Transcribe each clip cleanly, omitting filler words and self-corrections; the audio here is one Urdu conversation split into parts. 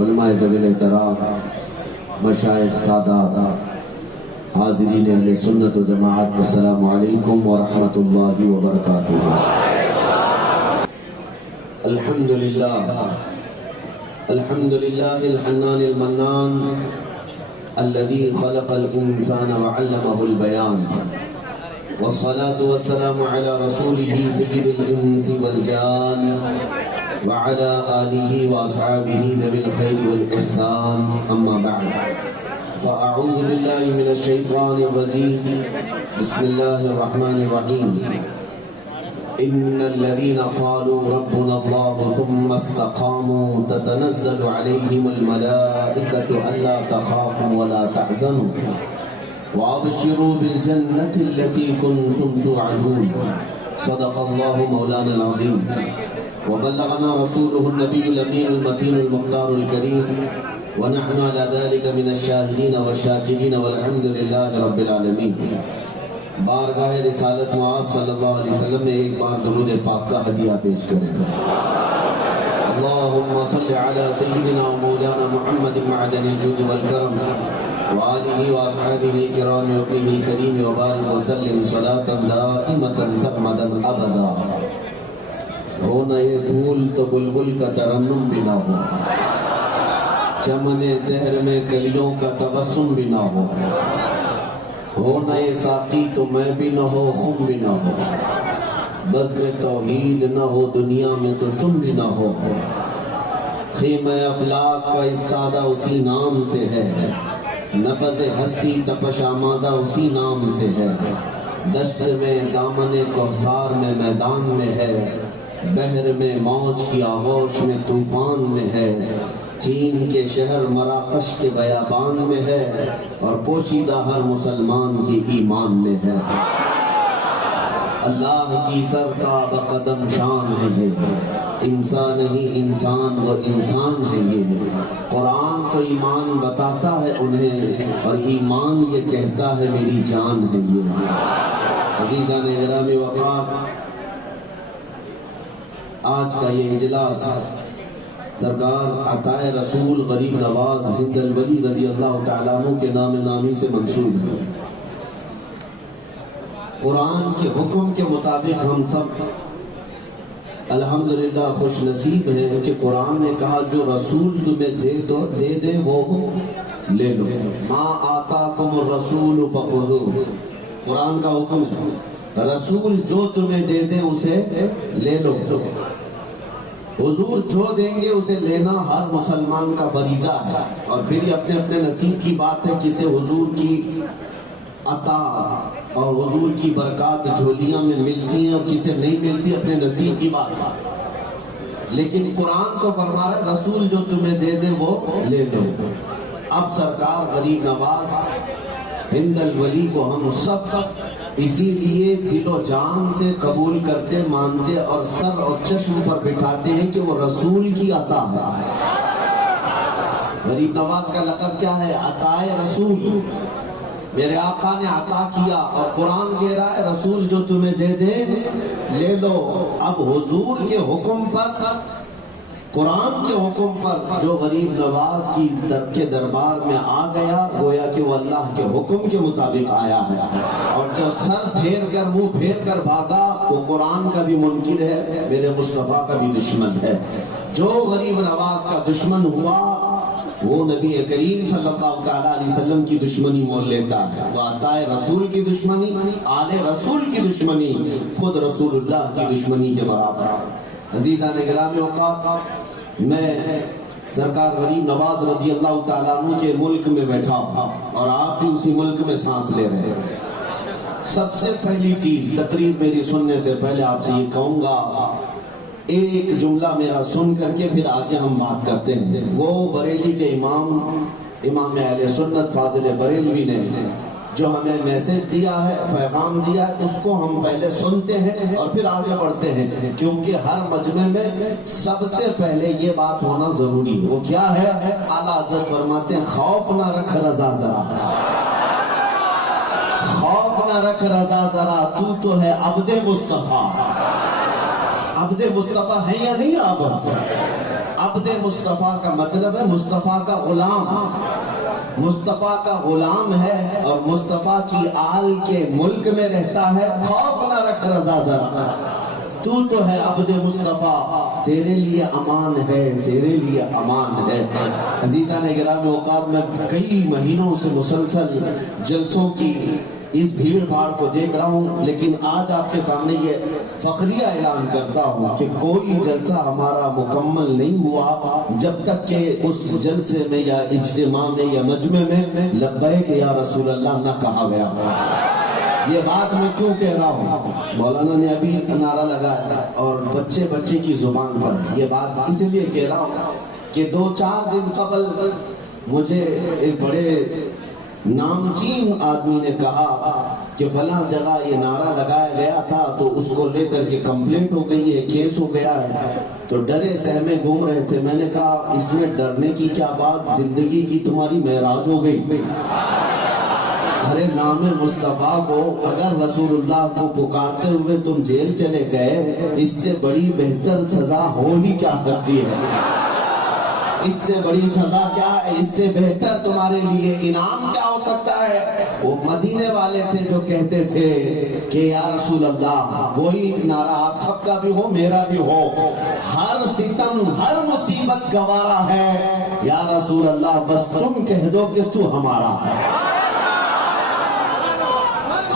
علماء ذویل احترام، مشائخ سادات، حاضرین اہل سنت و جماعت، السلام علیکم ورحمۃ اللہ وبرکاتہ۔ الحمدللہ الحنان المنان الذي خلق الإنسان وعلمه البيان، والصلاة والسلام على رسوله سيد الإنس والجان وعلى آله وأصحابه ذوي الخير والإحسان، أما بعد فأعوذ بالله من الشيطان الرجيم، بسم الله الرحمن الرحيم۔ إن الذين قالوا ربنا الله ثم استقاموا تتنزل عليهم الملائكة ألا تخافوا ولا تحزنوا وأبشروا بالجنة التي كنتم توعدون، صدق الله مولانا العظيم، وبلغنا رسوله النبي الأمين المكين المختار الكريم، ونحن على ذلك من الشاهدين والشاكرين والحمد لله رب العالمين۔ بارگاہ رسالت معاب صلی اللہ علیہ وسلم میں ایک بار درود پاک کا ہدیہ پیش کریں۔ اللہم صل علی سیدنا و مولانا محمد معدن الجود والکرم وآلہ واصحابہ الکرام وابنہ الکریم وبارک وسلم صلاة دائمة سرمدا ابدا۔ ہو نہ یہ پھول تو بلبل کا ترنم بھی نہ ہو، چمن دہر میں کلیوں کا تبسم بھی نہ ہو نہ یہ ساقی تو میں بھی نہ ہو، خم بھی نہ ہو، بزم توحید نہ ہو دنیا میں تو تم بھی نہ ہو۔ خیمہ افلاک کا استادہ اسی نام سے ہے، نبض ہستی تپش آمادہ اسی نام سے ہے، دشت میں دامن کوثر میں میدان میں ہے، بحر میں موج کی آغوش میں طوفان میں ہے، چین کے شہر مراکش کے بیابان میں ہے، اور پوشیدہ ہر مسلمان کی ایمان میں ہے۔ اللہ کی سرتاب قدم شان ہے یہ، انسان ہی انسان و انسان ہے یہ۔ قرآن تو ایمان بتاتا ہے انہیں، اور ایمان یہ کہتا ہے میری جان ہے یہ۔ عزیزان گرامی وقار، آج کا یہ اجلاس سرکار عطائے رسول غریب نواز ہند الولی رضی اللہ تعالیٰ عنہ کے نام نامی سے منسوب ہے۔ قرآن کے حکم کے مطابق ہم سب الحمدللہ خوش نصیب ہیں کہ قرآن نے کہا جو رسول تمہیں دے دے وہ لے لو، ما آتاکم الرسول فخذوہ۔ قرآن کا حکم ہے رسول جو تمہیں دے دے اسے لے لو، حضور جو دیں گے اسے لینا ہر مسلمان کا فریضہ ہے۔ اور پھر یہ اپنے اپنے نصیب کی بات ہے، کسے حضور کی عطا اور حضور کی برکات جھولیاں میں ملتی ہیں اور کسے نہیں ملتی، اپنے نصیب کی بات ہے۔ لیکن قرآن تو فرما رہا ہے رسول جو تمہیں دے دے وہ لے لو۔ اب سرکار غریب نواز ہند الولی کو ہم سب اسی لیے دل و جان سے قبول کرتے، مانتے اور سر اور چشم پر بٹھاتے ہیں کہ وہ رسول کی عطا ہے۔ غریب نواز کا لقب کیا ہے؟ عطائے رسول۔ میرے آقا نے عطا کیا، اور قرآن کہہ رہا ہے رسول جو تمہیں دے دے لے لو۔ اب حضور کے حکم پر، قرآن کے حکم پر جو غریب نواز کی کے دربار میں آ گیا، گویا کہ وہ اللہ کے حکم کے مطابق آیا ہے، اور جو سر پھیر کر منہ پھیر کر بھاگا وہ قرآن کا بھی منکر ہے، میرے مصطفیٰ کا بھی دشمن ہے۔ جو غریب نواز کا دشمن ہوا وہ نبی کریم صلی اللہ تعالیٰ علیہ وسلم کی دشمنی مول لیتا ہے، وہ عطائے رسول کی دشمنی، آل رسول کی دشمنی، خود رسول اللہ کی دشمنی کے برابر۔ عزیزان گرامی اوقات، میں سرکار غریب نواز رضی اللہ تعالیٰ عنہ کے ملک میں بیٹھا ہوں، اور آپ بھی اسی ملک میں سانس لے رہے ہیں۔ سب سے پہلی چیز تقریر میری سننے سے پہلے آپ سے یہ کہوں گا، ایک جملہ میرا سن کر کے پھر آگے ہم بات کرتے ہیں۔ وہ بریلی کے امام اہل سنت فاضل بریلوی نے جو ہمیں میسج دیا ہے، پیغام دیا ہے، اس کو ہم پہلے سنتے ہیں اور پھر آگے بڑھتے ہیں، کیونکہ ہر مجمع میں سب سے پہلے یہ بات ہونا ضروری ہے۔ وہ کیا ہے؟ اعلیٰ حضرت فرماتے ہیں خوف نہ رکھ رضا ذرا، خوف نہ رکھ رضا ذرا، تو ہے عبد مصطفیٰ۔ عبد مصطفیٰ ہے یا نہیں؟ آپ عبد مصطفیٰ کا مطلب ہے مصطفیٰ کا غلام، مصطفیٰ کا غلام ہے اور مصطفیٰ کی آل کے ملک میں رہتا ہے، خوف نہ رکھ رضا ذرا، تو ہے عبد مصطفیٰ، تیرے لیے امان ہے، تیرے لیے امان ہے۔ عزیزان گرامی اوقات میں کئی مہینوں سے مسلسل جلسوں کی اس بھیڑ بھاڑ کو دیکھ رہا ہوں، لیکن آج آپ کے سامنے یہ فخریہ اعلان کرتا ہوں کہ کوئی جلسہ ہمارا مکمل نہیں ہوا جب تک کہ اس جلسے میں یا اجتماع میں یا مجمع میں لبیک یا رسول اللہ نہ کہا گیا۔ یہ بات میں کیوں کہہ رہا ہوں؟ مولانا نے ابھی نعرہ لگایا اور بچے کی زبان پر یہ بات اس لیے کہہ رہا ہوں کہ 2-4 دن قبل مجھے ایک بڑے نامچین آدمی نے کہا کہ فلاں جگہ یہ نعرہ لگایا گیا تھا تو اس کو لے کر کے کمپلینٹ ہو گئی ہے، کیس ہو گیا ہے، تو ڈرے سہمے گھوم رہے تھے۔ میں نے کہا اس میں ڈرنے کی کیا بات، زندگی کی تمہاری معراج ہو گئی۔ ارے نام مصطفیٰ کو اگر رسول اللہ کو پکارتے ہوئے تم جیل چلے گئے، اس سے بڑی بہتر سزا ہو ہی کیا سکتی ہے؟ اس سے بڑی سزا کیا ہے؟ اس سے بہتر تمہارے لیے انعام کیا ہو سکتا ہے؟ وہ مدینے والے تھے جو کہتے تھے کہ یا رسول اللہ وہی نعرہ آپ سب کا بھی ہو میرا بھی ہو، ہر ستم ہر مصیبت گوارا ہے، یا رسول اللہ بس تم کہہ دو کہ تو ہمارا ہے،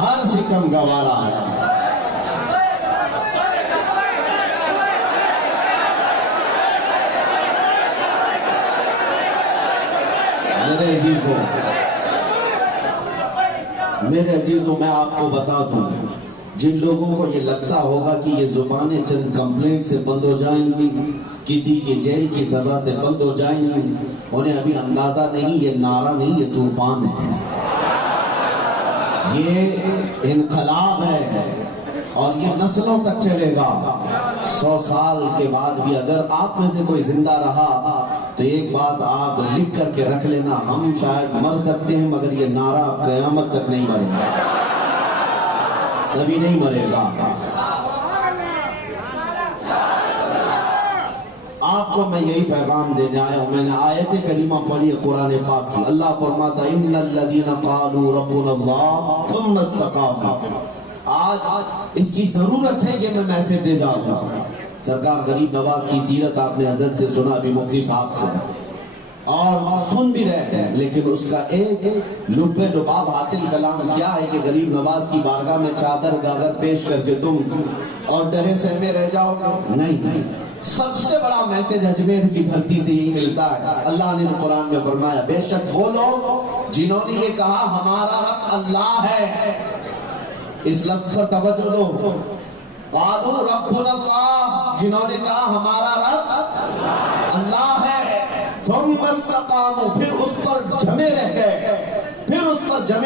ہر ستم گوارا ہے۔ میرے عزیزوں میں آپ کو بتا دوں، جن لوگوں کو یہ لگتا ہوگا کہ یہ زبانیں چند کمپلینٹ سے بند ہو جائیں گی، کسی کی جیل کی سزا سے بند ہو جائیں گی، انہیں ابھی اندازہ نہیں، یہ نعرہ نہیں، یہ طوفان ہے، یہ انقلاب ہے اور یہ نسلوں تک چلے گا۔ 100 سال کے بعد بھی اگر آپ میں سے کوئی زندہ رہا تو ایک بات آپ لکھ کر کے رکھ لینا، ہم شاید مر سکتے ہیں مگر یہ نعرہ قیامت تک نہیں مرے گا، کبھی نہیں مرے گا۔ آپ کو میں یہی پیغام دینے آیا ہوں۔ میں نے آیت کریمہ پڑھی ہے قرآن پاک کی، اللہ فرماتا ہے ان الذین قالوا ربنا اللہ ثم استقاموا۔ آج اس کی ضرورت ہے کہ میں میسج دے جاؤں گا۔ سرکار غریب نواز کی سیرت آپ نے حضرت سے سنا، ابھی مفتی صاحب سے، اور سن بھی رہے ہیں، لیکن اس کا ایک لب لباب حاصل کلام کیا ہے کہ غریب نواز کی بارگاہ میں چادر گاگر پیش کر کے تم اور ڈرے سہمے رہ جاؤ گے؟ نہیں، سب سے بڑا میسج اجمیر کی دھرتی سے ہی ملتا ہے۔ اللہ نے قرآن میں فرمایا بے شک وہ لوگ جنہوں نے یہ کہا ہمارا رب اللہ ہے، اس لفظ پر توجہ دو، قالوا ربنا اللہ، جنہوں نے کہا ہمارا رب اللہ ہے، ثم استقاموا، پھر اس پر جمے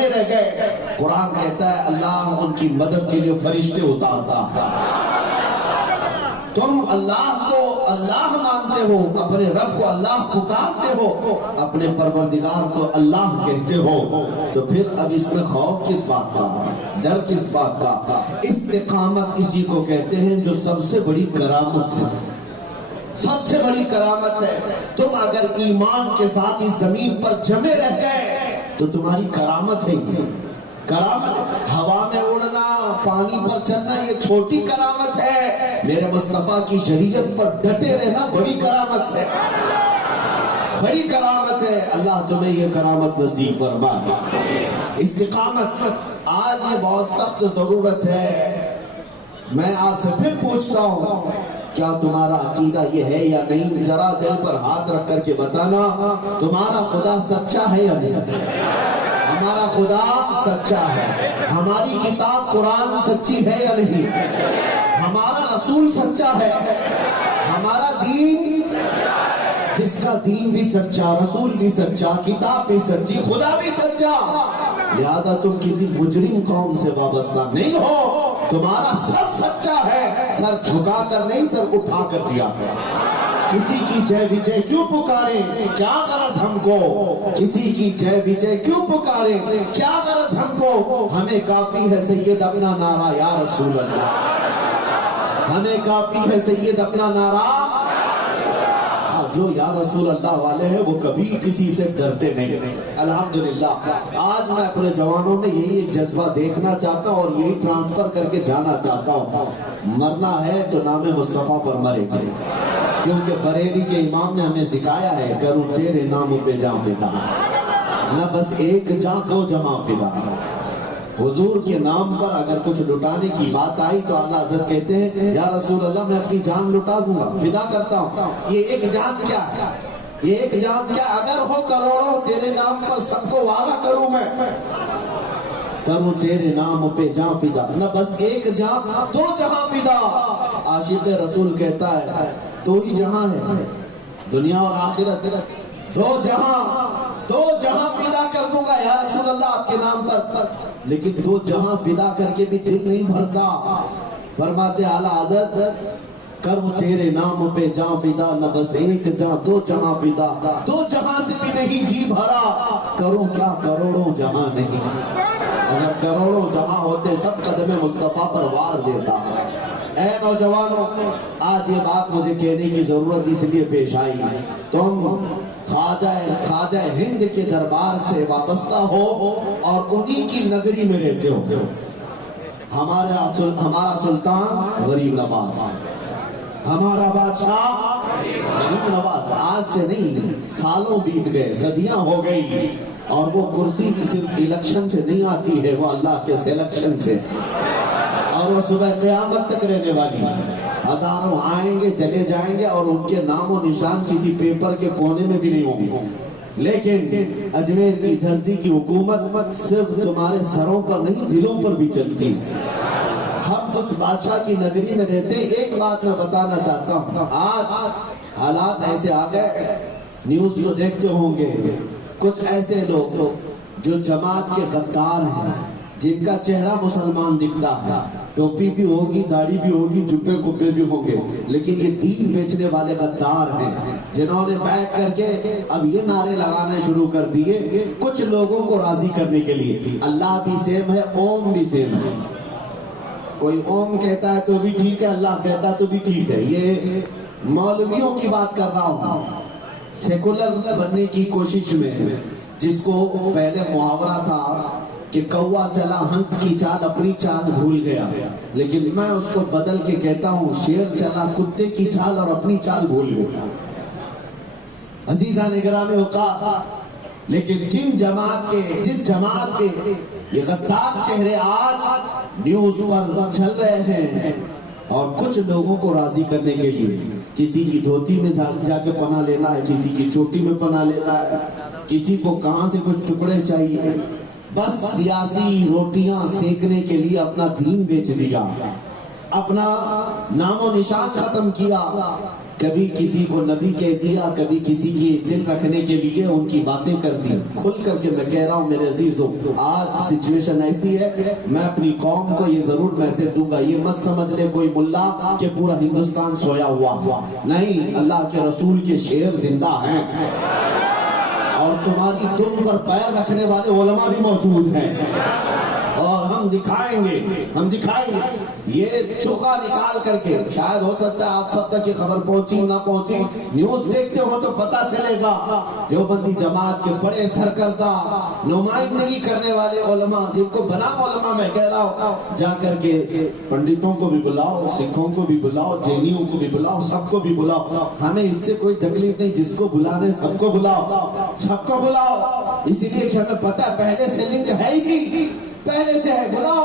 رہ گئے، قرآن کہتا ہے اللہ ان کی مدد کے لیے فرشتے اتارتا۔ تم اللہ کو اللہ مانتے ہو، اپنے رب کو اللہ پکارتے ہو، اپنے پروردگار کو اللہ کہتے ہو، تو پھر اب اس میں خوف کس بات کا، ڈر کس بات کا؟ استقامت اسی کو کہتے ہیں جو سب سے بڑی کرامت ہے، سب سے بڑی کرامت ہے۔ تم اگر ایمان کے ساتھ اس زمین پر جمے رہ گئے تو تمہاری کرامت ہے۔ کرامت ہوا میں اڑنا، پانی پر چلنا یہ چھوٹی کرامت ہے، میرے مصطفیٰ کی شریعت پر ڈٹے رہنا بڑی کرامت ہے، بڑی کرامت ہے۔ اللہ تمہیں یہ کرامت نصیب فرمائے۔ استقامت آج یہ بہت سخت ضرورت ہے۔ میں آپ سے پھر پوچھتا ہوں کیا تمہارا عقیدہ یہ ہے یا نہیں؟ ذرا دل پر ہاتھ رکھ کر کے بتانا، تمہارا خدا سچا ہے یا نہیں؟ ہمارا خدا سچا ہے، ہماری کتاب قرآن سچی ہے یا نہیں؟ ہمارا رسول سچا ہے، ہمارا دین، جس کا دین بھی سچا، رسول بھی سچا، کتاب بھی سچی، خدا بھی سچا، لہذا تم کسی مجرم قوم سے وابستہ نہیں ہو، تمہارا سب سچا ہے، سر جھکا کر نہیں سر اٹھا کر دیا۔ کسی کی جے وجے کیوں پکارے، کیا غرض ہم کو؟ کسی کی جے وجے کیوں پکارے، کیا غرض ہم کو؟ ہمیں کافی ہے سید اپنا نعرہ یا رسول اللہ، ہمیں کافی ہے سید اپنا نعرہ۔ جو یا رسول اللہ والے ہیں وہ کبھی کسی سے ڈرتے نہیں. الحمدللہ آج میں اپنے جوانوں میں یہی ایک جذبہ دیکھنا چاہتا ہوں اور یہی ٹرانسفر کر کے جانا چاہتا ہوں. مرنا ہے تو نام مصطفیٰ پر مریں گے، کیونکہ بریلی کے امام نے ہمیں سکھایا ہے کروں تیرے نام پہ جان فدا، نہ بس ایک جان دو جہاں فدا. حضور کے نام پر اگر کچھ لٹانے کی بات آئی تو اللہ حضرت کہتے ہیں یا رسول اللہ میں اپنی جان لٹا دوں گا، فدا کرتا ہوں. یہ ایک جان کیا ہے؟ یہ ایک جان کیا؟ اگر ہو کروڑوں تیرے نام پر سب کو وعدہ کروں میں کروں تیرے نام پہ جان فدا، نہ بس ایک جان دو جہاں فدا. عاشق رسول کہتا ہے تو ہی جہاں ہے، دنیا اور آخرت، دو جہاں فدا کر دوں گا یا رسول اللہ آپ کے نام پر. لیکن دو جہاں فدا کر کے بھی دل نہیں بھرتا. فرماتے اعلیٰ حضرت کروں تیرے نام پہ جان فدا، نہ بس ایک جہاں دو جہاں فدا. دو جہاں سے بھی نہیں جی بھرا، کروں کیا کروڑوں جہاں نہیں. اگر کروڑوں جہاں ہوتے سب قدم مصطفیٰ پر وار دیتا. اے نوجوانوں، آج یہ بات مجھے کہنے کی ضرورت اس لیے پیش آئی، تم خواجہ ہند کے دربار سے وابستہ ہو اور انہی کی نگری میں رہتے ہو. ہمارا سلطان غریب نواز، ہمارا بادشاہ غریب نواز. آج سے نہیں، سالوں بیت گئے، صدیاں ہو گئی، اور وہ کرسی صرف الیکشن سے نہیں آتی ہے، وہ اللہ کے سلیکشن سے، اور وہ صبح قیامت تک رہنے والی. ہزاروں آئیں گے چلے جائیں گے اور ان کے نام و نشان کسی پیپر کے کونے میں بھی نہیں ہوں گے. لیکن اجمیر کی دھرتی کی حکومت صرف تمہارے سروں پر نہیں دلوں پر بھی چلتی. ہم اس بادشاہ کی نگری میں رہتے. ایک بات میں بتانا چاہتا ہوں، آج حالات ایسے آ گئے، نیوز تو دیکھتے ہوں گے، کچھ ایسے لوگ جو جماعت کے غدار ہیں، جن کا چہرہ مسلمان دکھتا ہے، ٹوپی بھی ہوگی، داڑھی بھی ہوگی، جبے کبے بھی ہوں گے، لیکن یہ دین بیچنے والے غدار ہیں، جنہوں نے بیٹھ کر کے اب یہ نعرے لگانا شروع کر دیے کچھ لوگوں کو راضی کرنے کے لیے، اللہ بھی سیم ہے، اوم بھی سیم ہے. کوئی اوم کہتا ہے تو بھی ٹھیک ہے، اللہ کہتا ہے تو بھی ٹھیک ہے. یہ مولویوں کی بات کر رہا ہوں، سیکولر بننے کی کوشش میں، جس کو پہلے محاورہ تھا کہ کوا چلا ہنس کی چال اپنی چال بھول گیا، لیکن میں اس کو بدل کے کہتا ہوں شیر چلا کتے کی چال اور اپنی چال بھول گیا. عزیزان گرامی اوقات، لیکن جس جماعت کے یہ غدار چہرے آج نیوز پر چل رہے ہیں، اور کچھ لوگوں کو راضی کرنے کے لیے کسی کی دھوتی میں جا کے پناہ لینا ہے، کسی کی چوٹی میں پناہ لینا ہے، کسی کو کہاں سے کچھ ٹکڑے چاہیے، بس سیاسی روٹیاں سیکنے کے لیے اپنا دین بیچ دیا، اپنا نام و نشان ختم کیا. کبھی کسی کو نبی کہہ دیا، کبھی کسی کی دل رکھنے کے لیے ان کی باتیں کر دی. کھل کر کے میں کہہ رہا ہوں میرے عزیزوں، آج سچویشن ایسی ہے، میں اپنی قوم کو یہ ضرور میسج دوں گا، یہ مت سمجھ لے کوئی ملا کہ پورا ہندوستان سویا ہوا. نہیں، اللہ کے رسول کے شعر زندہ ہیں، اور تمہاری دم پر پیر رکھنے والے علماء بھی موجود ہیں، اور ہم دکھائیں گے یہ چوکا نکال کر کے. شاید ہو سکتا ہے آپ سب تک یہ خبر پہنچی نہ پہنچی، نیوز دیکھتے ہو تو پتا چلے گا. دیوبندی جماعت کے بڑے سرکردہ نمائندگی کرنے والے علماء، جن کو بنا علماء میں کہہ رہا ہوں، جا کر کے پنڈتوں کو بھی بلاؤ، سکھوں کو بھی بلاؤ، جینیوں کو بھی بلاؤ، سب کو بھی بلاؤ. ہمیں اس سے کوئی تکلیف نہیں، جس کو بلانے سب کو بلاؤ، اسی لیے کہ ہمیں پتہ پہلے سے لنک ہے ہی نہیں، پہلے سے ہے، بلاؤ،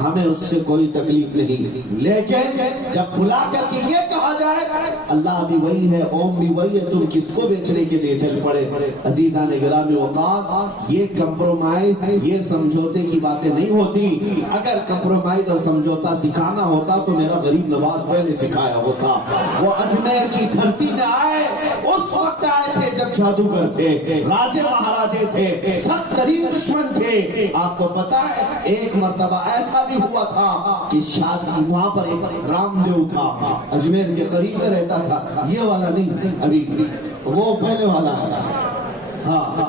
ہمیں اس سے کوئی تکلیف نہیں. لیکن جب بلا کر کے یہ کہا جائے اللہ بھی وہی ہے، اوم بھی وہی ہے، تم کس کو بیچنے کے لیے چل پڑے. عزیزان گرامی اوقات، یہ کمپرومائز، یہ سمجھوتے کی باتیں نہیں ہوتی. اگر کمپرومائز اور سمجھوتا سکھانا ہوتا تو میرا غریب نواز پہلے سکھایا ہوتا. وہ اجمیر کی دھرتی میں آئے، اس وقت آئے تھے جب جادوگر تھے، راجے مہاراجے تھے، سخت ترین دشمن تھے. آپ کو پتا ہے ایک مرتبہ ایسا بھی ہوا تھا کہ شادی وہاں پر ایک رام دیو تھا، اجمیر کے قریب میں رہتا تھا، یہ والا نہیں، ابھی وہ پہلے والا ہے. ہاں،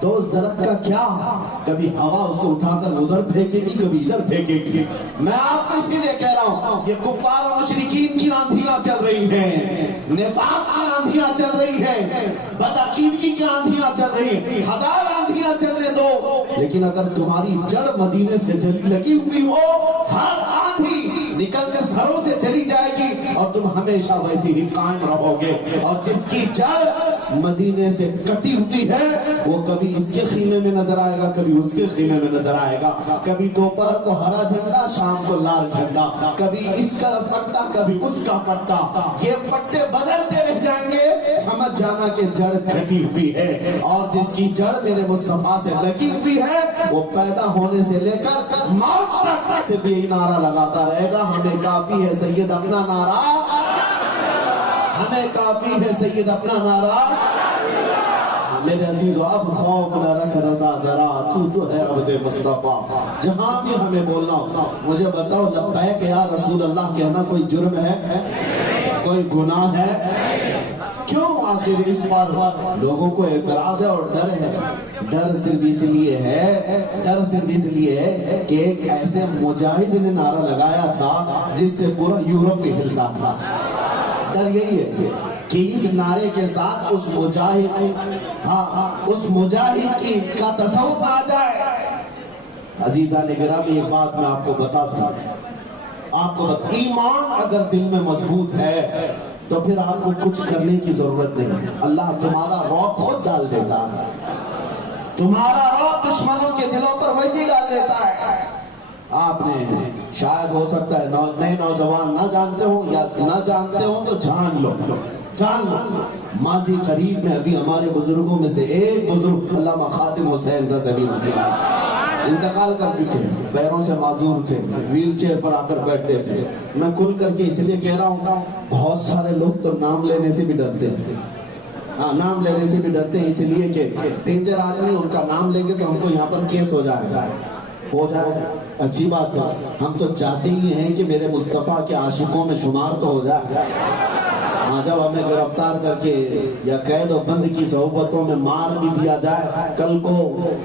تو اس درخت کا کیا؟ کبھی ہوا اس کو اٹھا کر ادھر پھینکے گی، کبھی ادھر پھینکے گی۔ میں آپ کو اسی لیے کہہ رہا ہوں، یہ کفار و مشرکین کی آندھیاں چل رہی ہیں، نفاق کی آندھیاں چل رہی ہیں، بدعقیدگی کی آندھیاں چل رہی ہیں، ہزار آندھیاں چلنے دو، لیکن اگر تمہاری جڑ مدینے سے لگی ہوئی ہو، ہر آندھی نکل کر سروں سے چلی جائے گی اور تم ہمیشہ ویسی ہی قائم رہو گے۔ اور جس کی جڑ مدینے سے کٹی ہوئی ہے وہ کبھی اس کے خیمے میں نظر آئے گا، کبھی اس کے خیمے میں نظر آئے گا، کبھی دوپہر کو ہرا جھنڈا، شام کو لال جھنڈا، کبھی اس کا پٹا کبھی اس کا پٹا، یہ پٹے بدلتے رہ جائیں گے۔ سمجھ جانا کہ جڑ کٹی ہوئی ہے، اور جس کی جڑ میرے مصطفیٰ سے لگی ہوئی ہے وہ پیدا ہونے سے لے کر موت تک سے بھی نعرہ لگاتا رہے گا، ہمیں کافی ہے سید اپنا نعرہ، ہمیں کافی ہے سید اپنا نعرہ۔ میرے عزیزو اب خوف نہ رکھ رضا ذرا، تو ہے عبد مصطفیٰ، جہاں بھی ہمیں بولنا ہو مجھے بتاؤ لبیک یا رسول اللہ کہنا کوئی جرم ہے؟ کوئی گناہ ہے؟ کیوں آخر اس پر لوگوں کو اعتراض ہے اور ڈر ہے؟ ڈر صرف اس لیے ہے کہ ایک ایسے مجاہد نے نعرہ لگایا تھا جس سے پورا یورپ بھی ہلتا تھا۔ ڈر یہی ہے کہ اس نعرے کے ساتھ اس مجاہد کی کا تصور آ جائے۔ عزیزان گرامی ایک بات میں آپ کو بتاتا ہوں، ایمان اگر دل میں مضبوط ہے تو پھر آپ کو کچھ کرنے کی ضرورت نہیں، اللہ تمہارا رعب خود ڈال دیتا ہے، تمہارا رعب دشمنوں کے دلوں پر ویسے ڈال دیتا ہے۔ آپ نے شاید ہو سکتا ہے نئے نوجوان نہ جانتے ہوں، یا نہ جانتے ہوں تو جان لو۔ ماضی قریب میں ابھی ہمارے بزرگوں میں سے ایک بزرگ علامہ خاتم حسین رضوی انتقال کر چکے ہیں، پیروں سے معذور تھے، ویل چیئر پر آ کر بیٹھتے تھے۔ میں کھل کر کے اس لیے کہہ رہا ہوں، بہت سارے لوگ تو نام لینے سے بھی ڈرتے ہیں، نام لینے سے بھی ڈرتے ہیں، اس لیے کہ ڈینجر آدمی ان کا نام لیں گے تو ہم کو یہاں پر کیس ہو جائے گا۔ اچھی بات ہے، ہم تو چاہتے ہی ہیں کہ میرے مصطفیٰ کے عاشقوں میں شمار تو ہو جائے۔ جب ہمیں گرفتار کر کے یا قید و بند کی صحبتوں میں مار بھی دیا جائے، کل کو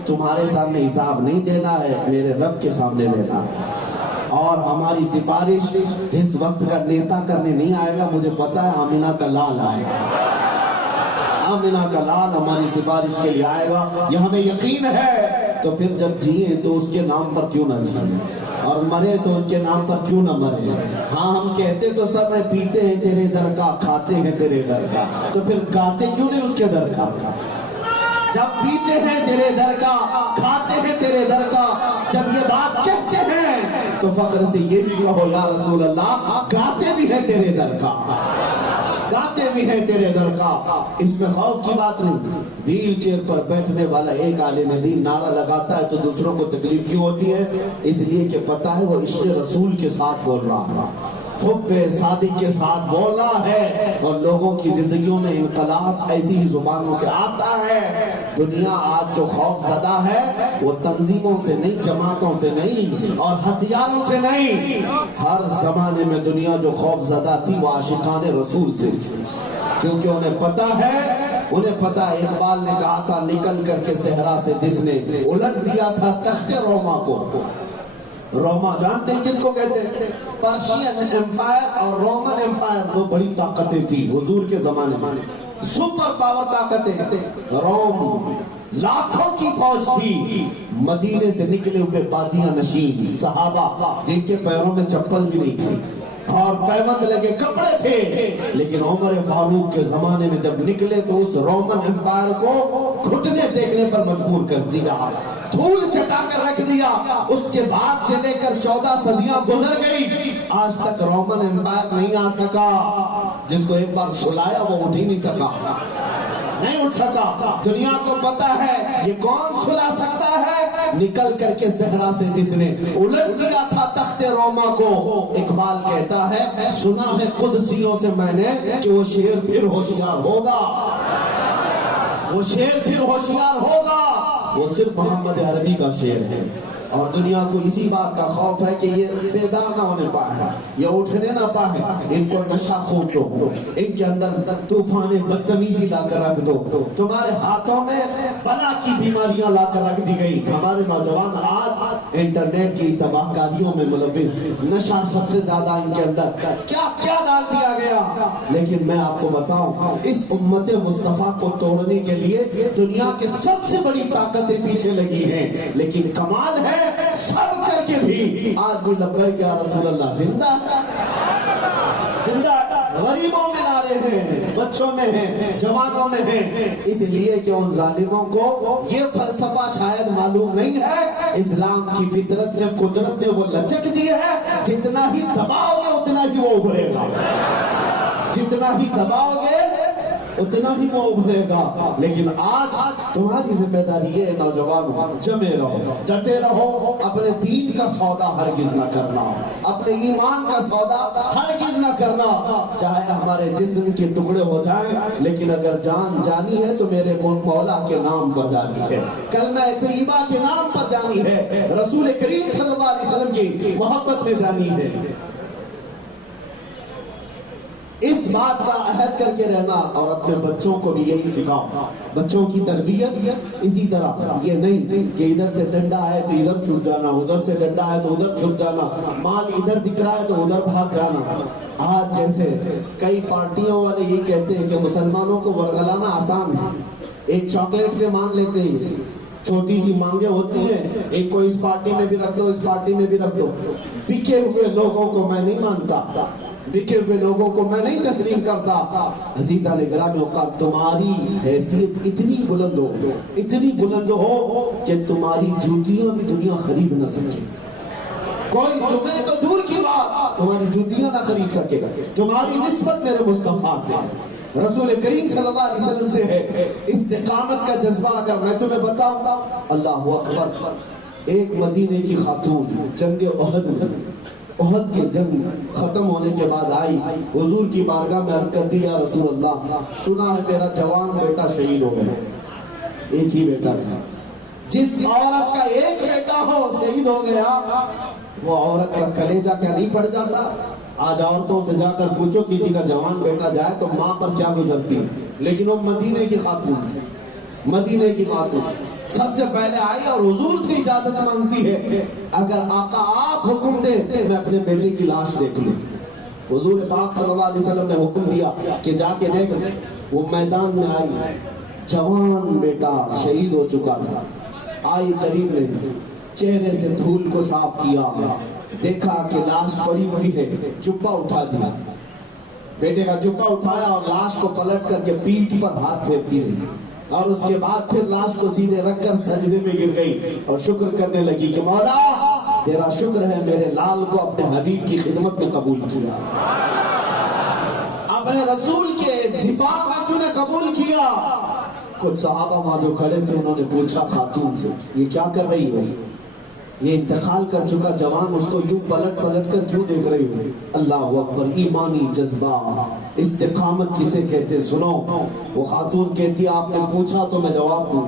تمہارے سامنے حساب نہیں دینا ہے، میرے رب کے سامنے دینا ہے۔ اور ہماری سفارش اس وقت کا نیتا کرنے نہیں آئے گا، مجھے پتا ہے آمینہ کا لال آئے گا، آمینہ کا لال ہماری سفارش کے لیے آئے گا، یہ ہمیں یقین ہے۔ تو پھر جب جیے تو اس کے نام پر کیوں نہ جیے، اور مرے تو ان کے نام پر کیوں نہ مرے۔ ہاں ہم کہتے تو سب ہیں، پیتے ہیں تیرے در کا، کھاتے ہیں تیرے در کا، تو پھر گاتے کیوں نہیں اس کے در کا؟ جب پیتے ہیں تیرے در کا، کھاتے ہیں تیرے در کا، جب یہ بات کہتے ہیں تو فخر سے یہ بھی کہو یا رسول اللہ گاتے بھی ہیں تیرے در کا، گاتے بھی ہیں تیرے در کا۔ اس میں خوف کی بات نہیں۔ ویل چیئر پر بیٹھنے والا ایک عالم دین نعرہ لگاتا ہے تو دوسروں کو تکلیف کیوں ہوتی ہے؟ اس لیے کہ پتا ہے وہ عشق رسول کے ساتھ بول رہا ہے، حب صادق کے ساتھ بول رہا ہے، اور لوگوں کی زندگیوں میں انقلاب ایسی ہی زبانوں سے آتا ہے۔ دنیا آج جو خوف زدہ ہے وہ تنظیموں سے نہیں، جماعتوں سے نہیں، اور ہتھیاروں سے نہیں، ہر زمانے میں دنیا جو خوف زدہ تھی وہ عاشقان رسول سے تھی، کیونکہ انہیں پتا ہے اقبال نے کہا تھا نکل کر کے صحرا سے جس نے الٹ دیا تھا تخت روما کو۔ روما جانتے ہیں کس کو کہتے ہیں؟ پرشین امپائر اور رومن امپائر، وہ بڑی طاقتیں تھی حضور کے زمانے میں، سپر پاور طاقتیں۔ روم لاکھوں کی فوج تھی، مدینے سے نکلے ہوئے بادیاں نشین صحابہ جن کے پیروں میں چپل بھی نہیں تھی اور پیوند لگے کپڑے تھے، لیکن عمر فاروق کے زمانے میں جب نکلے تو اس رومن امپائر کو گھٹنے دیکھنے پر مجبور کر دیا، دھول چٹا کر رکھ دیا۔ اس کے بعد سے لے کر 14 صدیاں گزر گئی، آج تک رومن امپائر نہیں آ سکا۔ جس کو ایک بار سلایا وہ اٹھ ہی نہیں سکا، نہیں اٹھ سکا۔ دنیا کو پتا ہے یہ کون سلا سکتا ہے؟ نکل کر کے صحرا سے جس نے الٹ دیا تھا تخت روما کو۔ اقبال کہتا ہے سنا ہے قدسیوں سے میں نے کہ وہ شیر پھر ہوشیار ہوگا، وہ شیر پھر ہوشیار ہوگا۔ وہ صرف محمد عربی کا شعر ہے، اور دنیا کو اسی بات کا خوف ہے کہ یہ بیدار نہ ہونے پائے، یہ اٹھنے نہ پائے، ان کو نشہ خون دو، ان کے اندر طوفان بدتمیزی لا کر رکھ دو، تمہارے ہاتھوں میں بلا کی بیماریاں لا کر رکھ دی گئی۔ ہمارے نوجوان آج انٹرنیٹ کی تباہ کاریوں میں ملوث، نشہ سب سے زیادہ ان کے اندر کیا کیا ڈال دیا گیا۔ لیکن میں آپ کو بتاؤں، اس امت مصطفیٰ کو توڑنے کے لیے دنیا کے سب سے بڑی طاقتیں پیچھے لگی ہیں، لیکن کمال ہے سب کر کے بھی آج بھی لبیک یا رسول اللہ زندہ زندہ۔ غریبوں میں نعرے ہیں، بچوں میں ہیں، جوانوں میں ہیں، اس لیے کہ ان ظالموں کو یہ فلسفہ شاید معلوم نہیں ہے، اسلام کی فطرت میں قدرت نے وہ لچک دی ہے، جتنا ہی دباؤ گے اتنا ہی وہ ابھرے گا، جتنا ہی دباؤ گے اتنا ہی وہ ابھرے گا۔ لیکن آج تمہاری ذمہ داری یہ نوجوان، جمے رہو، ڈٹے رہو، اپنے دین کا سودا ہرگز نہ کرنا، اپنے ایمان کا سودا ہرگز نہ کرنا، چاہے ہمارے جسم کے ٹکڑے ہو جائیں، لیکن اگر جان جانی ہے تو میرے مولا کے نام پر جانی ہے، کلمہ طیبہ کے نام پر جانی ہے، رسول کریم صلی اللہ علیہ وسلم کی محبت میں جانی ہے۔ اس بات کا عہد کر کے رہنا، اور اپنے بچوں کو بھی یہی سکھاؤ۔ بچوں کی تربیت اسی طرح، یہ نہیں کہ ادھر سے ڈنڈا ہے تو ادھر چھپ جانا، ادھر سے ڈنڈا ہے تو ادھر چھپ جانا، مال ادھر دکھ رہا ہے تو ادھر بھاگ جانا۔ آج جیسے کئی پارٹیوں والے یہ کہتے ہیں کہ مسلمانوں کو ورگلانا آسان ہے، ایک چاکلیٹ پہ مان لیتے ہیں، چھوٹی سی مانگیں ہوتی ہیں، ایک کو اس پارٹی میں بھی رکھ دو، اس پارٹی میں بھی رکھ دو۔ بکے ہوئے لوگوں کو میں نہیں مانتا، بکے ہوئے لوگوں کو میں نہیں تسلیم کرتا۔ عزیزان گرامی اوقات، تمہاری حیثیت اتنی بلند ہو، اتنی بلند ہو کہ تمہاری جوتیاں بھی دنیا خرید نہ سکے، کوئی تمہیں تو دور کی بات تمہاری جوتیاں نہ خرید سکے۔ تمہاری نسبت میرے مصطفیٰ سے، رسول کریم صلی اللہ علیہ وسلم سے ہے۔ استقامت کا جذبہ اگر میں تمہیں بتاؤں، اللہ اکبر، ایک مدینے کی خاتون جنگ احد کی جنگ ختم ہونے کے بعد آئی، حضور کی بارگاہ میں عرض کرتی، یا رسول اللہ، سنا ہے میرا جوان بیٹا شہید ہو گیا۔ ایک ہی بیٹا تھا، جس عورت کا ایک بیٹا ہو شہید ہو گیا، وہ عورت کا کلیجہ کیا نہیں پڑ جاتا؟ آج عورتوں سے جا کر پوچھو کسی کا جوان بیٹا جائے تو ماں پر کیا گزرتی، لیکن وہ مدینے کی خاتون تھی، مدینے کی خاتون سب سے پہلے آئی اور حضور سے اجازت مانگتی ہے، اگر آقا آپ حکم دیں میں اپنے بیٹے کی لاش دیکھ لوں۔ حضور پاک صلی اللہ علیہ وسلم نے حکم دیا کہ جا کے دیکھ۔ وہ میدان میں آئی، جوان بیٹا شہید ہو چکا تھا، آئی قریب میں، چہرے سے دھول کو صاف کیا، دیکھا کہ لاش پڑی ہوئی ہے، جبہ اٹھا دیا، بیٹے کا جبہ اٹھایا اور لاش کو پلٹ کر کے پیٹھ پر ہاتھ پھیرتی رہی، اور اس کے بعد پھر لاش کو سیدھے رکھ کر سجدے میں گر گئی اور شکر کرنے لگی کہ مولا تیرا شکر ہے میرے لال کو اپنے حبیب کی خدمت میں قبول کیا، اپنے رسول کے دفاع میں تو نے قبول کیا۔ کچھ صحابہ وہاں جو کھڑے تھے انہوں نے پوچھا خاتون سے، یہ کیا کر رہی ہو؟ یہ انتقال کر چکا جوان اس کو یوں پلٹ پلٹ کر کیوں دیکھ رہی ہو؟ اللہ اکبر، ایمانی جذبہ، استقامت کسے کہتے سنو۔ وہ خاتون کہتی آپ نے پوچھا تو میں جواب دوں،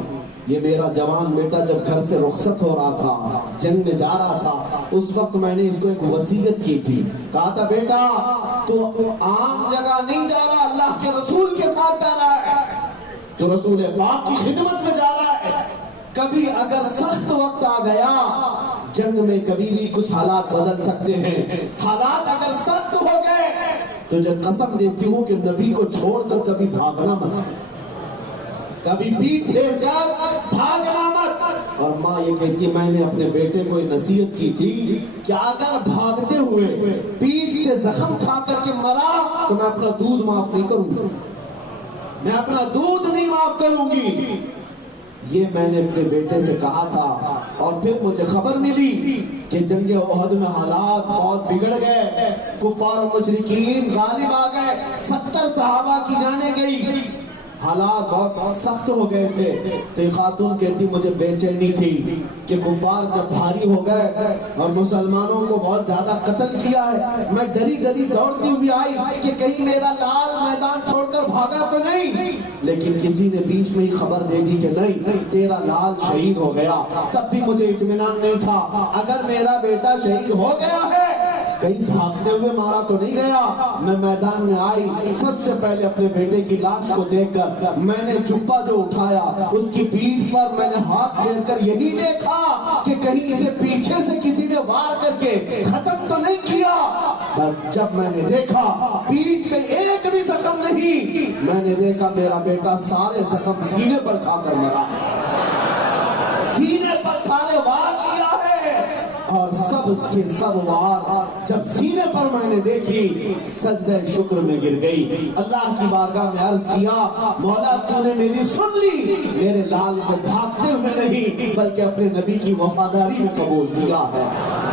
یہ میرا جوان بیٹا جب گھر سے رخصت ہو رہا تھا، جنگ میں جا رہا تھا، اس وقت میں نے اس کو ایک وصیت کی تھی، کہا تھا بیٹا تو عام جگہ نہیں جا رہا، اللہ کے رسول کے ساتھ جا رہا ہے، تو رسول پاک کی خدمت میں جا رہا ہے، کبھی اگر سخت وقت آ گیا، جنگ میں کبھی بھی کچھ حالات بدل سکتے ہیں، حالات اگر سخت ہو گئے تو جو قسم دیتی ہوں کہ نبی کو چھوڑ کر کبھی بھاگنا مت، کبھی پیٹ پھیر کر بھاگنا مت۔ اور ماں یہ کہتی ہے میں نے اپنے بیٹے کو نصیحت کی تھی کہ اگر بھاگتے ہوئے پیٹ سے زخم کھا کر کے مرا تو میں اپنا دودھ معاف نہیں کروں گی، میں اپنا دودھ نہیں معاف کروں گی، یہ میں نے اپنے بیٹے سے کہا تھا۔ اور پھر مجھے خبر ملی کہ جنگ احد میں حالات بہت بگڑ گئے، کفار و مشرکین غالب آ گئے، 70 صحابہ کی جانیں گئی، حالات بہت سخت ہو گئے تھے تو ایک خاتون کہتی مجھے بے چینی تھی کہ کفار جب بھاری ہو گئے اور مسلمانوں کو بہت زیادہ قتل کیا ہے، میں ڈری ڈری دوڑتی ہوئی آئی کہ کہیں میرا لال میدان چھوڑ کر بھاگا تو نہیں، لیکن کسی نے بیچ میں ہی خبر دے دی کہ نہیں تیرا لال شہید ہو گیا۔ تب بھی مجھے اطمینان نہیں تھا، اگر میرا بیٹا شہید ہو گیا ہے کہیں بھاگتے ہوئے مارا تو نہیں گیا۔ میں میدان میں آئی، سب سے پہلے اپنے بیٹے کی لاش کو دیکھ کر میں نے جبہ جو اٹھایا اس کی پیٹھ پر میں نے ہاتھ پھیر کر یہی دیکھا کہ کہیں اسے پیچھے سے کسی نے وار کر کے ختم تو نہیں کیا۔ بس جب میں نے دیکھا پیٹھ پہ ایک بھی زخم نہیں، میں نے دیکھا میرا بیٹا سارے زخم سینے پر کھا کر مرا، سینے پر سارے وار کیا ہے، اور سب کے سب وار جب سینے پر میں نے دیکھی سجدہ شکر میں گر گئی۔ اللہ کی بارگاہ میں عرض کیا مولا تو نے میری سن لی، میرے لال کو بھاگتے ہوئے نہیں بلکہ اپنے نبی کی وفاداری میں قبول کیا ہے۔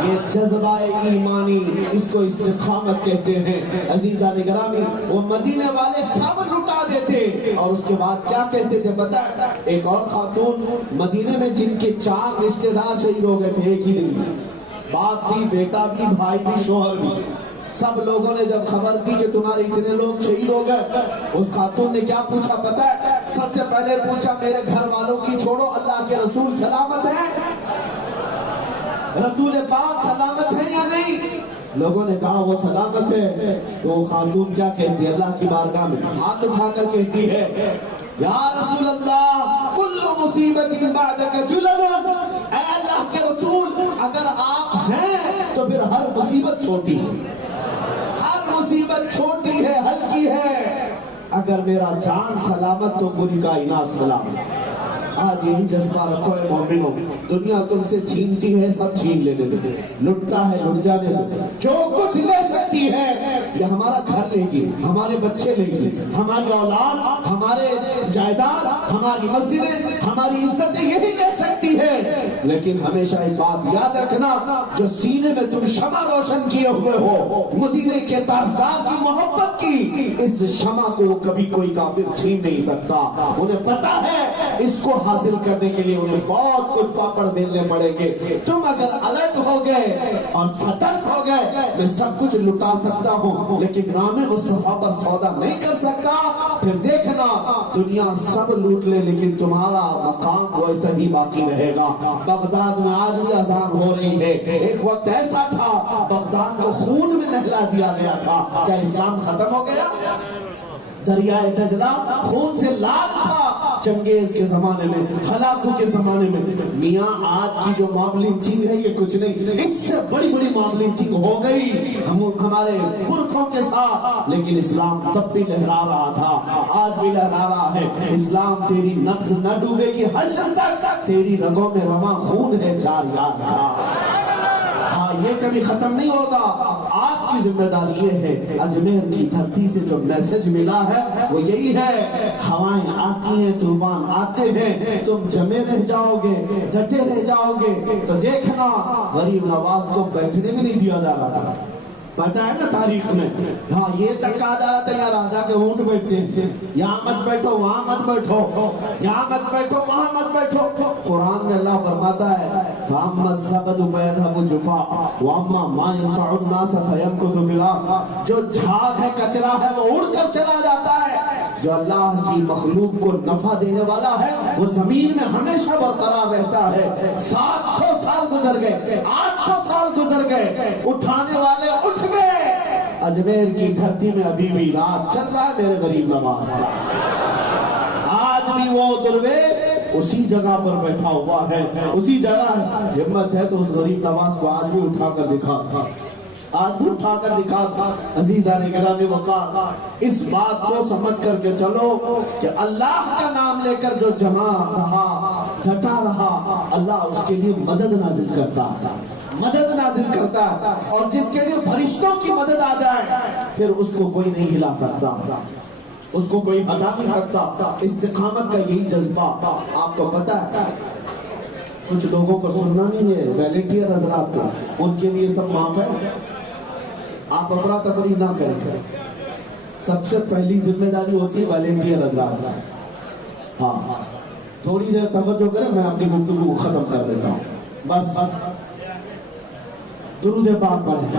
یہ جذبہ ایمانی، اس کو استقامت کہتے ہیں۔ عزیزان گرامی، وہ مدینے والے سب لٹا دیتے اور اس کے بعد کیا کہتے تھے پتہ ہے؟ ایک اور خاتون مدینے میں جن کے 4 رشتہ دار شہید ہو گئے تھے ایک ہی دن میں، باپ بھی، بیٹا بھی، بھائی بھی، شوہر بھی۔ سب لوگوں نے جب خبر دی کہ تمہارے اتنے لوگ شہید ہو گئے، اس خاتون نے کیا پوچھا پتہ ہے؟ سب سے پہلے پوچھا میرے گھر والوں کی چھوڑو، اللہ کے رسول سلامت ہیں؟ رسول پاک سلامت ہیں یا نہیں؟ لوگوں نے کہا وہ سلامت ہے۔ تو وہ خاتون کیا کہتی ہے اللہ کی بارگاہ میں ہاتھ اٹھا کر کہتی ہے یا رسول اللہ کل مصیبت بعدک جلل، اے اللہ کے رسول اگر آپ ہیں تو پھر ہر مصیبت چھوٹی ہے، ہر مصیبت چھوٹی ہے، ہلکی ہے، اگر میرا جان سلامت تو پوری کائنات سلامت۔ آج یہی جذبہ رکھو اے مومنو، دنیا تم سے چھینتی ہے سب چھین لینے دو، لٹتا ہے لٹ جانے دو، جو کچھ لے سکتی ہے یہ ہمارا گھر لے گی، ہمارے بچے لے گی، ہماری اولاد، ہمارے جائیداد، ہماری مسجدیں، ہماری عزتیں یہی لے سکتی ہے، لیکن ہمیشہ ایک بات یاد رکھنا جو سینے میں تم شمع روشن کیے ہوئے ہو مدینے کے تاجدار کی محبت کی، اس شمع کو کبھی کوئی کافر چھین نہیں سکتا۔ انہیں پتا ہے اس کو حاصل کرنے کے لیے انہیں بہت کچھ پاپڑ بیلنے پڑیں گے۔ تم اگر الرٹ ہو گئے اور سترک ہو گئے میں سب کچھ لٹا سکتا ہوں لیکن نام مصطفیٰ پر سودا نہیں کر سکتا، پھر دیکھنا دنیا سب لوٹ لے لیکن تمہارا مقام ویسا ہی باقی رہے گا۔ بغداد میں آج بھی اذان ہو رہی ہے، ایک وقت ایسا تھا بغداد کو خون میں نہلا دیا گیا تھا، کیا اسلام ختم ہو گیا؟ دریائے دجلہ خون سے لال تھا چنگیز کے زمانے میں، ہلاکو کے زمانے میں۔ میاں آج کی جو موب لنچنگ ہے یہ کچھ نہیں، اس سے بڑی بڑی موب لنچنگ ہو گئی ہمارے پرکھوں کے ساتھ، لیکن اسلام تب بھی لہرا رہا تھا، آج بھی لہرا رہا ہے۔ اسلام تیری نبض نہ ڈوبے گی حشر تک، تیری رگوں میں رواں خون ہے جار یاد کا۔ ہاں یہ کبھی ختم نہیں ہوگا۔ آپ کی ذمہ داری یہ ہے، اجمیر کی دھرتی سے جو میسج ملا ہے وہ یہی ہے، ہوائیں آتی ہیں طوفان آتے ہیں، تم جمے رہ جاؤ گے، ڈٹے رہ جاؤ گے تو دیکھنا غریب نواز کو بیٹھنے بھی نہیں دیا جا رہا تھا، پتہ ہے نا تاریخ میں، ہاں یہ تک کہا جا رہا تھا یا راجا کے اونٹ بیٹھتے ہیں، یہاں مت بیٹھو وہاں مت بیٹھو، یہاں مت بیٹھو وہاں مت بیٹھو۔ قرآن میں اللہ فرماتا ہے فَأَمَّا الزَّبَدُ فَيَذْهَبُ جُفَاءً وَأَمَّا مَا يَنفَعُ النَّاسَ فَيَمْكُثُ فِي الْأَرْضِ، جو جھاگ ہے کچرا ہے وہ اڑ کر چلا جاتا ہے، جو اللہ کی مخلوق کو نفع دینے والا ہے وہ زمین میں ہمیشہ برقرار رہتا ہے۔ 700 سال گزر گئے، 800 سال گزر گئے، اٹھانے والے اٹھ گئے، اجمیر کی دھرتی میں ابھی بھی رات چل رہا ہے میرے غریب نواز کا، آج بھی وہ درویش اسی جگہ پر بیٹھا ہوا ہے، اسی جگہ ہے، ہمت ہے تو اس غریب نواز کو آج بھی اٹھا کر دکھا، آج بھی اٹھا کر دکھا۔ عزیزان گرامی وقار، اس بات کو سمجھ کر کے چلو کہ اللہ کا نام لے کر جو جمع رہا، ڈٹا رہا، اللہ اس کے لیے مدد نازل کرتا ہے، مدد نازل کرتا ہے، اور جس کے لیے فرشتوں کی مدد آ جائے پھر اس کو کوئی نہیں ہلا سکتا، اس کو کوئی ہٹا نہیں سکتا۔ استقامت کا یہی جذبہ آپ کو پتہ ہے، کچھ لوگوں کو سننا نہیں ہے، والنٹیئر حضرات کو، ان کے لیے سب معاف ہے، آپ افراتفری نہ کریں، سب سے پہلی ذمہ داری ہوتی ہے والنٹیئر حضرات، ہاں تھوڑی دیر توجہ کریں، میں اپنی گفتگو کو ختم کر دیتا ہوں. بس درود پاک پڑھیں.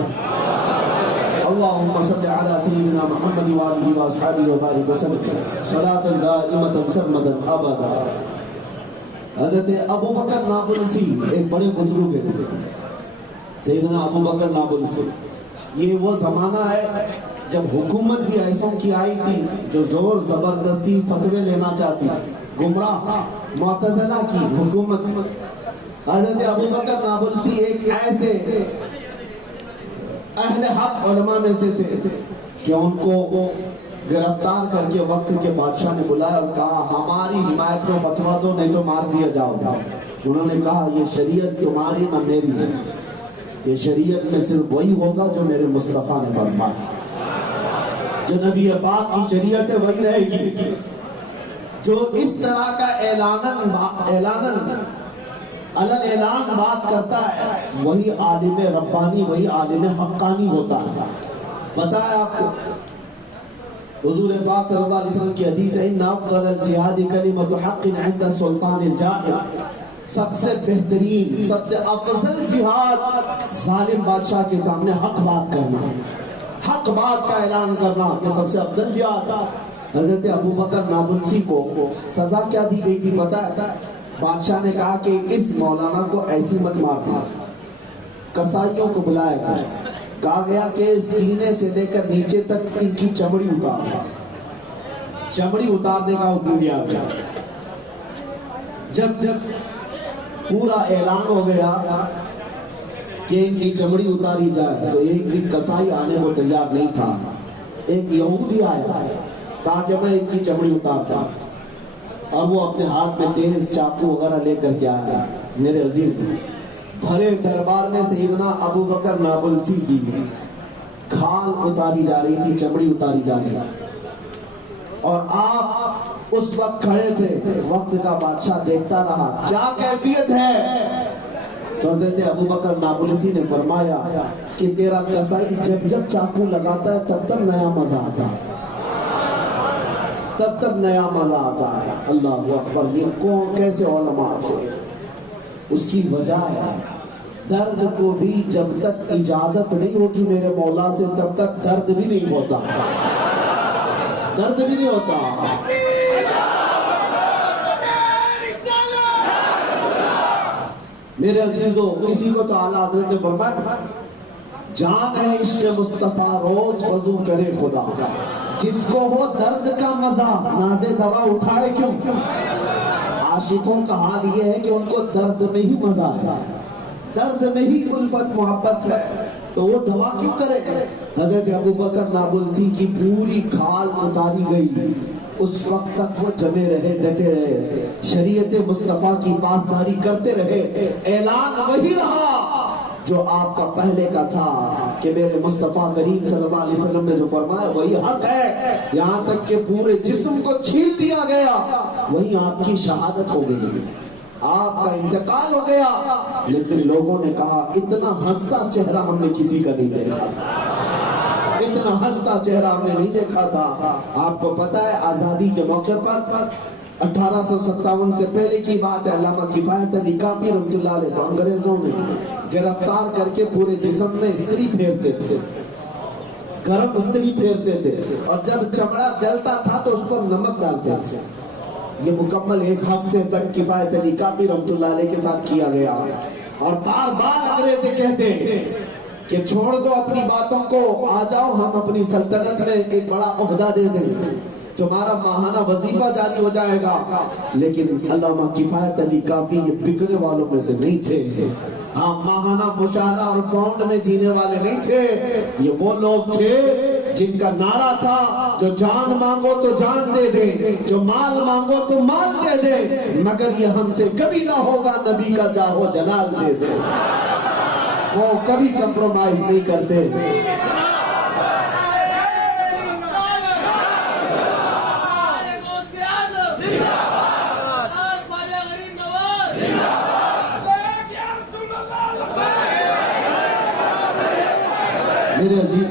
اللهم صل على سيدنا محمد وآله وأصحابه وبارك وسلم صلاة دائمة سرمدا أبدا. حضرت ابو بکر نابلسی ایک بڑے بزرگ ہیں، سیدنا ابو بکر نابلسی. یہ وہ زمانہ ہے جب حکومت بھی ایسوں کی آئی تھی جو زور زبردستی فتوے لینا چاہتی، گمراہ معتزلہ کی حکومت. حضرت ابو بکر نابلسی ایک ایسے اہل حق علماء میں سے تھے کہ ان کو گرفتار کر کے وقت کے بادشاہ نے بلایا اور کہا ہماری حمایت میں فتویٰ دو نہیں تو مار دیا جاؤ. انہوں نے کہا یہ شریعت تمہاری نہ میری ہے، یہ شریعت میں صرف وہی ہوگا جو میرے مصطفیٰ نے فرمایا. جو نبی پاک کی شریعت ہے وہی رہے گی. جو اس طرح کا اعلان بات کرتا ہے وہی عالم ربانی، وہی عالم حقانی ہوتا ہے. پتہ ہے آپ کو حضور پاک صلی اللہ علیہ وسلم کی حدیث ہے ان افضل الجہاد کلمۃ حق عند السلطان الجائر. سب سے بہترین، سب سے افضل جہاد ظالم بادشاہ کے سامنے حق بات کرنا، حق بات کا اعلان کرنا، یہ سب سے افضل جہاد. حضرت ابو بکر نابلسی کو سزا کیا دی گئی تھی پتہ ہے؟ بادشاہ نے کہا کہ اس مولانا کو ایسی مت مارنا. قصائیوں کو بلایا گیا، کہا گیا کہ سینے سے لے کر نیچے تک ان کی چمڑی اتارنے کا حکم دیا گیا. جب پورا اعلان ہو گیا کہ ان کی چمڑی اتاری جائے تو ایک بھی قصائی آنے کو تیار نہیں تھا. ایک یہودی آیا کہا کہ میں ان کی چمڑی اتارتا، اور وہ اپنے ہاتھ میں تیز چاقو وغیرہ لے کر کے آیا. میرے عزیز بھرے دربار میں سیدنا ابو بکر نابلسی کی کھال اتاری جا رہی تھی، چمڑی اتاری جا رہی تھی، اور آپ اس وقت کھڑے تھے. وقت کا بادشاہ دیکھتا رہا کیا کیفیت ہے. تو حضرت ابو بکر نابلسی نے فرمایا کہ تیرا قصائی جب چاقو لگاتا ہے تب تک نیا مزہ آتا ہے، تب تک نیا مزہ آتا ہے. اللہ اکبر. یہ کون کیسے علماء تھے؟ اس کی وجہ ہے درد کو بھی جب تک اجازت نہیں ہوگی میرے مولا سے تب تک درد بھی نہیں ہوتا، درد بھی نہیں ہوتا. میرے عزیزو کسی کو تو اعلیٰ حضرت نے فرمایا جان ہے عشق مصطفیٰ روز وضو کرے خدا. جس کو ہو درد کا مزہ نازے دوا اٹھائے کیوں. عاشقوں کا حال یہ ہے کہ ان کو درد میں ہی مزہ ہے، درد میں ہی الفت محبت ہے، تو وہ دوا کیوں کرے. حضرت ابو بکر نابلسی کی پوری کھال اتاری گئی. اس وقت تک وہ جمے رہے، ڈٹے رہے، شریعت مصطفیٰ کی پاسداری کرتے رہے. اعلان وہی رہا جو آپ کا پہلے کا تھا کہ میرے مصطفیٰ کریم صلی اللہ علیہ وسلم نے جو فرمایا وہی حق ہے. یہاں تک کہ پورے جسم کو چھیل دیا گیا، وہی آپ کی شہادت ہو گئی، آپ کا انتقال ہو گیا. لیکن لوگوں نے کہا اتنا ہنستا چہرہ ہم نے کسی کا نہیں دیکھا، اتنا ہنستا چہرہ ہم نے نہیں دیکھا تھا. آپ کو پتا ہے آزادی کے موقع پر 1857 سے پہلے کی بات ہے، علامہ کفایت علی کافی رحمۃ اللہ علیہ کو انگریزوں نے گرفتار کر کے پورے جسم میں استری پھیرتے تھے، گرم استری پھیرتے تھے، اور جب چمڑا جلتا تھا تو اس پر نمک ڈالتے تھے. یہ مکمل 1 ہفتے تک کفایت علی کافی رحمۃ اللہ علیہ کے ساتھ کیا گیا. اور بار بار انگریز کہتے کہ چھوڑ دو اپنی باتوں کو، آ جاؤ ہم اپنی سلطنت میں ایک بڑا عہدہ دے دیں، تمہارا ماہانہ وظیفہ جاری ہو جائے گا. لیکن علامہ کفایت علی کافی یہ بکنے والوں میں سے نہیں تھے. ہاں ماہانہ مشاہرہ اور پاؤنڈ میں جینے والے نہیں تھے. یہ وہ لوگ تھے جن کا نعرہ تھا جو جان مانگو تو جان دے دے، جو مال مانگو تو مال دے دے، مگر یہ ہم سے کبھی نہ ہوگا نبی کا جاہو جلال دے دے. وہ کبھی کمپرومائز نہیں کرتے. میرے عزیز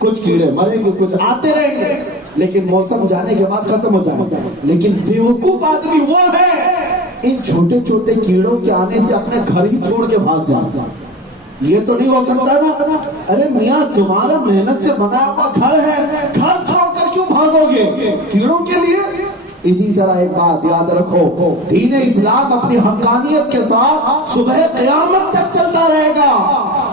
کچھ کیڑے مریں گے، کچھ آتے رہیں گے، لیکن موسم جانے کے بعد ختم ہو جائے گا۔ لیکن بیوقوف آدمی وہ ہے ان چھوٹے چھوٹے کیڑوں کے آنے سے اپنے گھر ہی چھوڑ کے بھاگ جاتا۔ یہ تو نہیں ہو سکتا نا، ارے میاں تمہارا محنت سے بنا ہوا گھر ہے، گھر چھوڑ کر کیوں بھاگو گے کیڑوں کے لیے؟ اسی طرح ایک بات یاد رکھو، دین اسلام اپنی حقانیت کے ساتھ صبح قیامت تک چلتا رہے گا،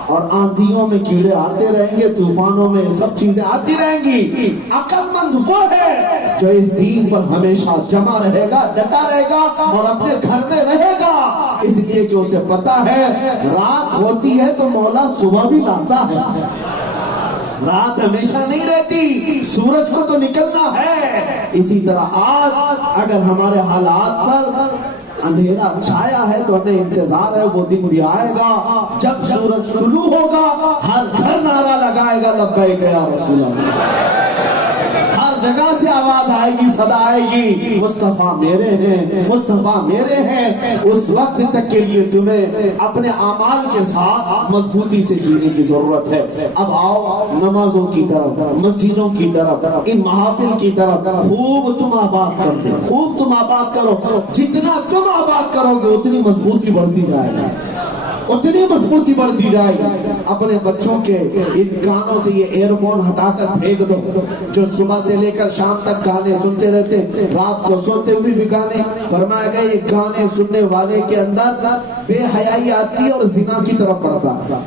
اور آندھیوں میں کیڑے آتے رہیں گے، طوفانوں میں سب چیزیں آتی رہیں گی۔ عقل مند وہ ہے جو اس دین پر ہمیشہ جمع رہے گا، ڈٹا رہے گا اور اپنے گھر میں رہے گا، اس لیے کہ اسے پتا ہے رات ہوتی ہے تو مولا صبح بھی لاتا ہے، رات ہمیشہ نہیں رہتی، سورج کو تو نکلنا ہے۔ اسی طرح آج اگر ہمارے حالات پر اندھیرا چھایا ہے تو ہمیں انتظار ہے وہ دن بھی آئے گا جب سورج طلوع ہوگا، ہر گھر نعرہ لگائے گا لبیک یا رسول اللہ، ہر جگہ سے آواز آئے گی، صدا آئے گی، مصطفیٰ میرے ہیں، مصطفیٰ میرے ہیں۔ اس وقت تک کے لیے تمہیں اپنے اعمال کے ساتھ مضبوطی سے جینے کی ضرورت ہے۔ اب آؤ نمازوں کی طرف، مسجدوں کی طرف، ان محافل کی طرف خوب تم آباد کرتے، خوب تم آباد کرو، جتنا تم آباد کرو گے اتنی مضبوطی بڑھتی جائے گی، اتنی مضبوطی بڑھتی جائے گی۔ اپنے بچوں کے ان کانوں سے یہ ایئر فون ہٹا کر پھینک دو جو صبح سے لے کر شام تک گانے سنتے رہتے، رات کو سوتے ہوئے بھی گانے۔ فرمایا گیا یہ گانے سننے والے کے اندر بے حیائی آتی ہے اور زنا کی طرف بڑھتا ہے،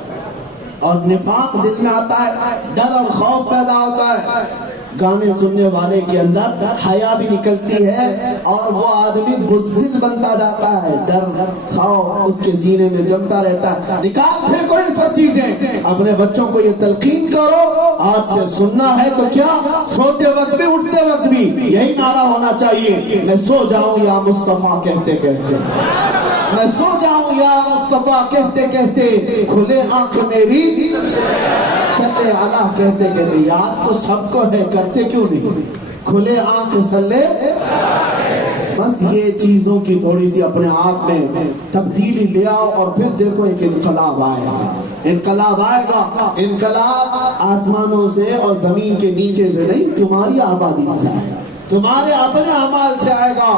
اور نفاق دل میں آتا ہے، ڈر اور خوف پیدا ہوتا ہے۔ گانے سننے والے کے اندر حیا بھی نکلتی ہے اور وہ آدمی بزدل بنتا جاتا ہے، ڈر خوف اس کے سینے میں جمتا رہتا ہے۔ نکال پھینکو یہ سب چیزیں، اپنے بچوں کو یہ تلقین کرو، آج سے سننا ہے تو کیا، سوتے وقت بھی اٹھتے وقت بھی یہی نعرہ ہونا چاہیے، میں سو جاؤں یا مصطفیٰ کہتے کہتے، میں سو جاؤں یا مصطفیٰ کہتے کہتے، کھلے آنکھ میری صلی اللہ کہتے کہتے۔ یاد تو سب کو ہے، کرتے کیوں نہیں؟ کھلے آنکھ صلی، بس یہ چیزوں کی تھوڑی سی اپنے آپ میں تبدیلی لے آؤ اور پھر دیکھو ایک انقلاب آئے گا، انقلاب آئے گا۔ انقلاب آسمانوں سے اور زمین کے نیچے سے نہیں، تمہاری آبادی سے آئے گا، تمہارے اپنے اعمال سے آئے گا۔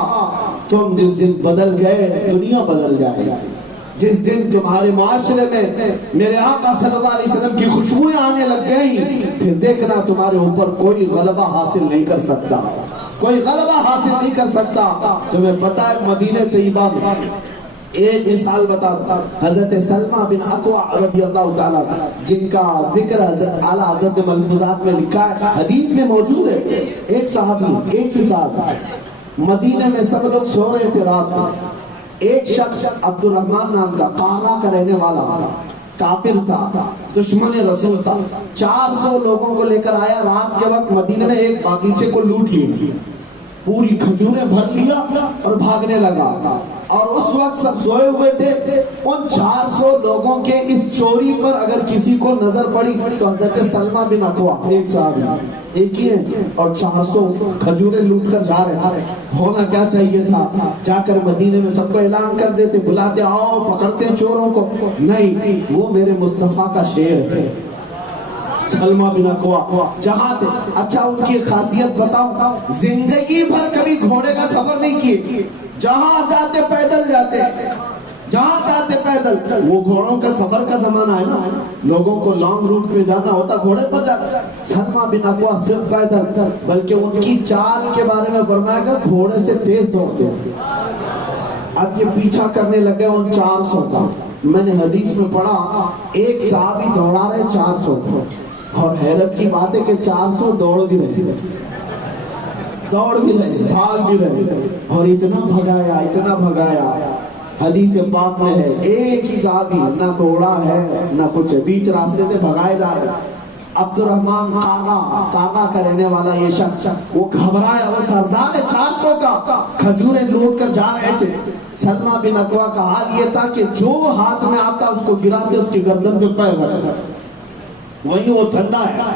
تم جس دن بدل گئے دنیا بدل جائے گا، جس دن تمہارے معاشرے میں میرے آقا صلی اللہ علیہ وسلم کی خوشبوئیں آنے لگ گئی، پھر دیکھنا تمہارے اوپر کوئی غلبہ حاصل نہیں کر سکتا، کوئی غلبہ حاصل نہیں کر سکتا۔ تمہیں پتا ہے مدینہ طیبہ میں ایک مثال بتاتا، حضرت سلمہ بن اکوع رضی اللہ تعالیٰ جن کا ذکر اعلیٰ عدد ملفوظات میں لکھا ہے، حدیث میں موجود ہے، ایک صحابی ایک ہی ساتھ مدینہ میں سب لوگ سو رہے تھے رات میں، ایک شخص عبد الرحمن نام کا قارا کا رہنے والا کافر تھا، دشمن رسول تھا، 400 لوگوں کو لے کر آیا رات کے وقت مدینہ میں، ایک باغیچے کو لوٹ لیا، پوری کھجوریں بھر لیا اور بھاگنے لگا، اور اس وقت سب سوئے ہوئے تھے۔ ان 400 لوگوں کے اس چوری پر اگر کسی کو نظر پڑی تو حضرت سلمہ بن اکوع ایک صحابی ایک ہی ہے اور 400 کھجوریں لوٹ کر جا رہے ہیں۔ ہونا کیا چاہیے تھا، جا کر مدینے میں سب کو اعلان کر دیتے، بلاتے آؤ پکڑتے چوروں کو، نہیں، وہ میرے مصطفیٰ کا شیر ہے سلمہ بن اکوع جہاں تھے۔ اچھا ان کی خاصیت بتاؤ، زندگی بھر کبھی گھوڑے کا سفر نہیں کیے، جہاں جاتے پیدل جاتے، جہاں جاتے پیدل۔ وہ گھوڑوں کا سفر کا زمانہ ہے نا، لوگوں کو لانگ روٹ پہ جانا ہوتا گھوڑے پر جاتا، سلمہ بن اکوع صرف پیدل، بلکہ ان کی چال کے بارے میں فرمایا کہ گھوڑے سے تیز دوڑتے تھے۔ اب یہ پیچھا کرنے لگے ان 400 کا، میں نے حدیث میں پڑھا ایک صحابی دوڑا رہے 400 کو، اور حیرت کی بات ہے کہ 400 دوڑ بھی رہے، دوڑ بھی رہے، بھاگ بھی رہے، اور اتنا بھگایا اتنا بھگایا۔ حدیث پاک میں ہے ایک ہی صحابی نہ دوڑا ہے نہ کچھ ہے، بیچ راستے سے بھگائے جا رہے۔ عبد الرحمن کاغا کا رہنے والا یہ شخص وہ گھبرایا، وہ سردار ہے 400 کا، کھجوریں لوٹ کر جا رہے تھے۔ سلمہ بن اکوع کا حال یہ تھا کہ جو ہاتھ میں آتا اس کو گراتے، اس کی گردن پہ پیر رکھتا، وہی وہ ٹھنڈا ہے،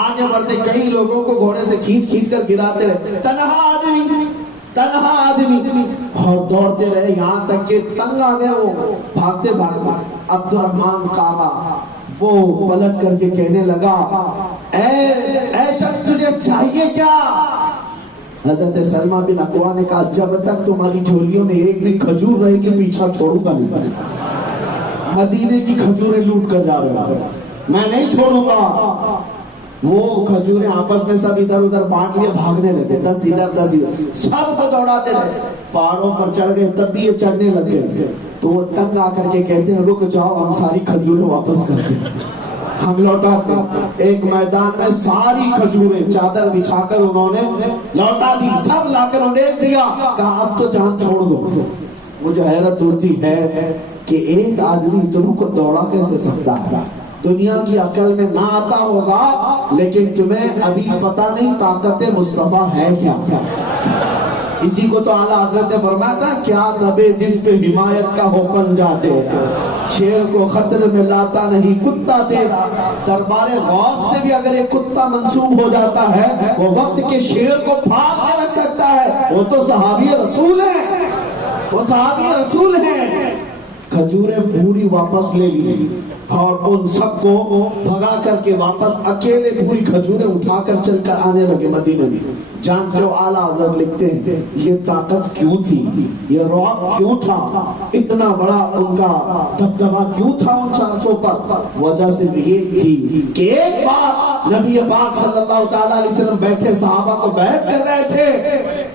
آگے بڑھتے کئی لوگوں کو گھوڑے سے کھینچ کھینچ کر گراتے رہے، تنہا آدمی، اور دوڑتے رہے یہاں تک کہ تنگ آ گیا، وہ بھاگتے بھاگتے عبد الرحمن کاغا وہ پلٹ کر کے کہنے لگا اے شخص تجھے چاہیے کیا؟ حضرت سلمہ بن اکوع نے کہا جب تک تمہاری جھولیوں میں ایک بھی کھجور رہے گی پیچھا چھوڑوں گا نہیں. مدینے کی کھجوریں لوٹ کر جا رہے ہیں، میں نہیں چھوڑوں گا. وہ کھجوریں آپس میں سب ادھر ادھر بانٹ لیے، بھاگنے لگے، 10 ادھر 10 ادھر، سب کو دوڑاتے رہے. پہاڑوں پر چڑھ گئے تب بھی یہ چڑھنے لگ گئے. تو وہ تنگ آ کر کے کہتے ہیں رک جاؤ، ہم ساری کھجوریں واپس کرتے ہیں، ہم لوٹاتے. ایک میدان میں ساری کھجوریں چادر بچھا کر انہوں نے لوٹا دی، سب لا کر انہیں دیا. کہا اب تو جان چھوڑ دو. مجھے حیرت ہوتی ہے کہ ایک آدمی تمہیں کو دوڑا کیسے سکتا ہے؟ دنیا کی عقل میں نہ آتا ہوگا، لیکن تمہیں ابھی پتہ نہیں طاقت مصطفیٰ ہے کیا. اسی کو تو اعلیٰ حضرت نے فرمایا تھا کیا دبے جس پہ حمایت کا ہو پنجاتے، شیر کو خطر میں لاتا نہیں کتا تیرا. دربار غوث سے بھی اگر ایک کتا منسوب ہو جاتا ہے وہ وقت کے شیر کو پھاڑ کے رکھ سکتا ہے. وہ تو صحابی رسول ہیں، وہ صحابی رسول ہیں. کھجوریں پوری واپس لے لی اور ان سب کو بھگا کر کے واپس اکیلے پوری کھجوریں اٹھا کر چل کر آنے لگے مدینے میں. جانتے ہو اعلیٰ حضرت لکھتے ہیں یہ طاقت کیوں تھی، یہ رعب کیوں تھا، اتنا بڑا ان کا دبدبا کیوں تھا ان 400 پر؟ وجہ صرف یہ تھی کہ ایک بار نبی پاک صلی اللہ تعالی علیہ وسلم بیٹھے صحابہ کو بیعت کر رہے تھے.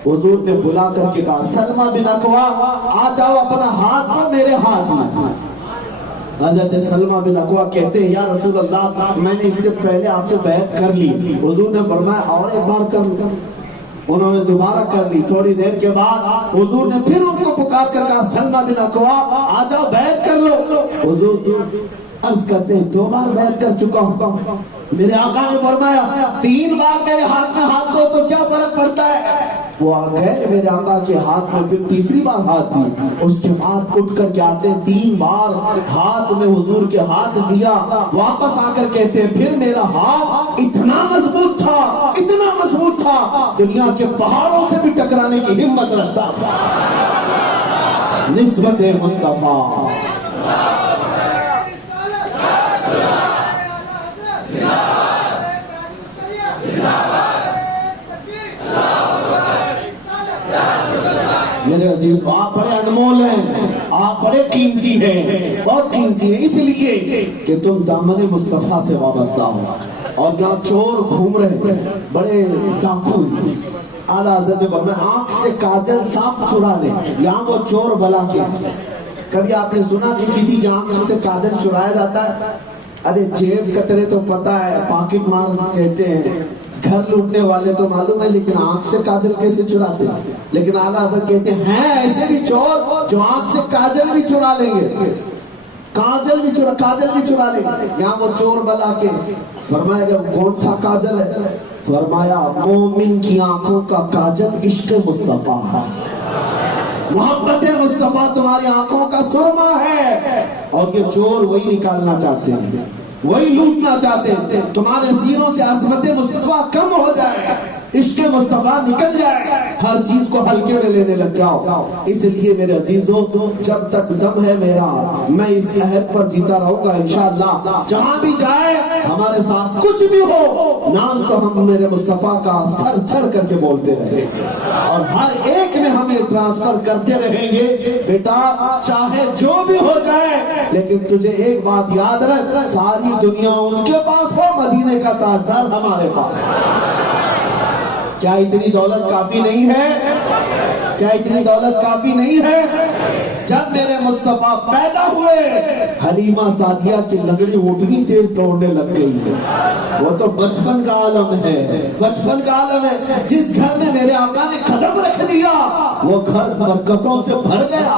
حضور نے بلا کر کے کہا سلمہ بن اکوع آ جاؤ اپنا ہاتھ کو میرے ہاتھ میں. حضرت سلمہ بن اکوع کہتے ہیں یا رسول اللہ میں نے اس سے پہلے آپ سے بیعت کر لی. حضور نے فرمایا اور ایک بار کر لوں. انہوں نے دوبارہ کر لی. تھوڑی دیر کے بعد حضور نے پھر ان کو پکار کر کہا سلمہ بن اکوع آ جاؤ بیعت کر لو. حضور عرض کرتے ہیں 2 بار بیعت کر چکا ہوں. میرے آقا نے فرمایا 3 بار میرے ہاتھ میں ہاتھ دو تو کیا فرق پڑتا ہے؟ وہ آ گئے میرے آقا کے ہاتھ میں، پھر تیسری بار ہاتھ دی. اس کے بعد اٹھ کر کے آتے 3 بار ہاتھ میں حضور کے ہاتھ دیا. واپس آ کر کہتے ہیں پھر میرا ہاتھ اتنا مضبوط تھا، اتنا مضبوط تھا دنیا کے پہاڑوں سے بھی ٹکرانے کی ہمت رکھتا تھا. نسبت مصطفیٰ. میرے عزیز آپ بڑے انمول ہیں، آپ بڑے قیمتی ہیں، بہت قیمتی ہیں، اس لیے کہ تم دامن مصطفیٰ سے وابستہ ہو. اور یہاں چور گھوم رہے بڑے ڈاکو ہیں. اعلیٰ حضرت نے فرمایا آنکھ سے کاجل صاف چرا لے. یہاں وہ چور بلا کے کبھی آپ نے سنا کہ کسی کی آنکھ سے کاجل چرایا جاتا ہے؟ ارے جیب کترے تو پتا ہے، پاکٹ مار کہتے ہیں، گھر لوٹنے والے تو معلوم ہے، لیکن آنکھ سے کاجل کیسے چراتے ہیں؟ لیکن اعلیٰ حضرت کہتے ہیں ایسے بھی چور جو آنکھ سے کاجل بھی چرا لیں گے، کاجل بھی چرا لیں گے. یہاں وہ چور بلا کے فرمایا کہ کون سا کاجل ہے؟ فرمایا مومن کی آنکھوں کا کاجل عشق مصطفیٰ ہے، محبت مصطفیٰ تمہاری آنکھوں کا سرما ہے. اور یہ چور وہی نکالنا چاہتے ہیں، وہی لوٹنا چاہتے ہیں. تمہارے سینوں سے عظمت مصطفیٰ کم ہو جائے، عشق مصطفیٰ نکل جائے، ہر چیز کو ہلکے میں لینے لگ جاؤ. اس لیے میرے عزیزوں جب تک دم ہے میرا میں اس عہد پر جیتا رہوں گا انشاءاللہ. جہاں بھی جائے ہمارے ساتھ کچھ بھی ہو، نام تو ہم میرے مصطفیٰ کا سر چڑھ کر کے بولتے رہیں گے اور ہر ایک میں ہمیں ٹرانسفر کرتے رہیں گے. بیٹا چاہے جو بھی ہو جائے لیکن تجھے ایک بات یاد رکھ، ساری دنیا ان کے پاس ہو، مدینے کا تاجدار ہمارے پاس. کیا اتنی دولت کافی نہیں ہے؟ کیا اتنی دولت کافی نہیں ہے؟ جب میرے مصطفیٰ پیدا ہوئے حلیمہ سعدیہ کی لنگڑی اٹھنی تیز دوڑنے لگ گئی ہے. وہ تو بچپن کا عالم ہے، بچپن کا عالم ہے. جس گھر میں میرے آقا نے قدم رکھ دیا وہ گھر برکتوں سے بھر گیا،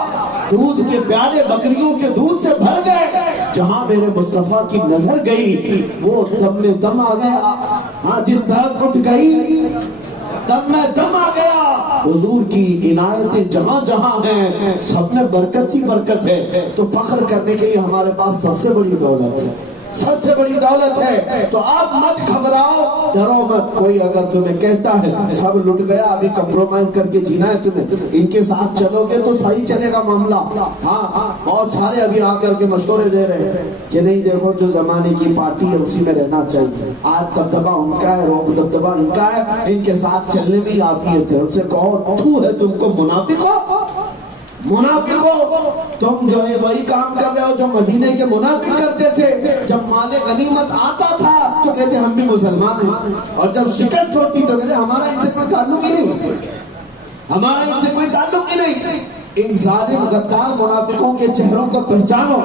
دودھ کے پیالے بکریوں کے دودھ سے بھر گئے. جہاں میرے مصطفیٰ کی نظر گئی وہ دم میں دم آ گیا. ہاں جس طرف اٹھ گئی دم میں دم آ گیا. حضور کی عنایتیں جہاں جہاں ہیں سب میں برکت ہی برکت ہے. تو فخر کرنے کے لیے ہمارے پاس سب سے بڑی دولت ہے. سب سے بڑی دولت ہے. تو آپ مت گھبراؤ, ڈرو مت. کوئی اگر تمہیں کہتا ہے سب لٹ گیا, ابھی کمپرومائز کر کے جینا ہے تمہیں, ان کے ساتھ چلو گے تو صحیح چلے گا معاملہ. ہاں بہت سارے ابھی آ کر کے مشورے دے رہے ہیں کہ نہیں دیکھو جو زمانے کی پارٹی ہے اسی میں رہنا چاہیے. آج دبدبا ان کا ہے, روب دبدبا ان کا ہے, ان کے ساتھ چلنے بھی آتی ہے. ان سے کہو تو ہے تم کو منافق ہو, منافق ہو تم. جو ہے وہی کام کر رہے ہو جو مدینے کے منافق کرتے تھے. جب مال غنیمت آتا تھا تو کہتے ہم بھی مسلمان ہیں, اور جب شکست ہوتی تو کہتے ہمارا ان سے کوئی تعلق ہی نہیں, ہمارا ان سے کوئی تعلق ہی نہیں. ان ظالم غدار منافقوں کے چہروں کو پہچانو.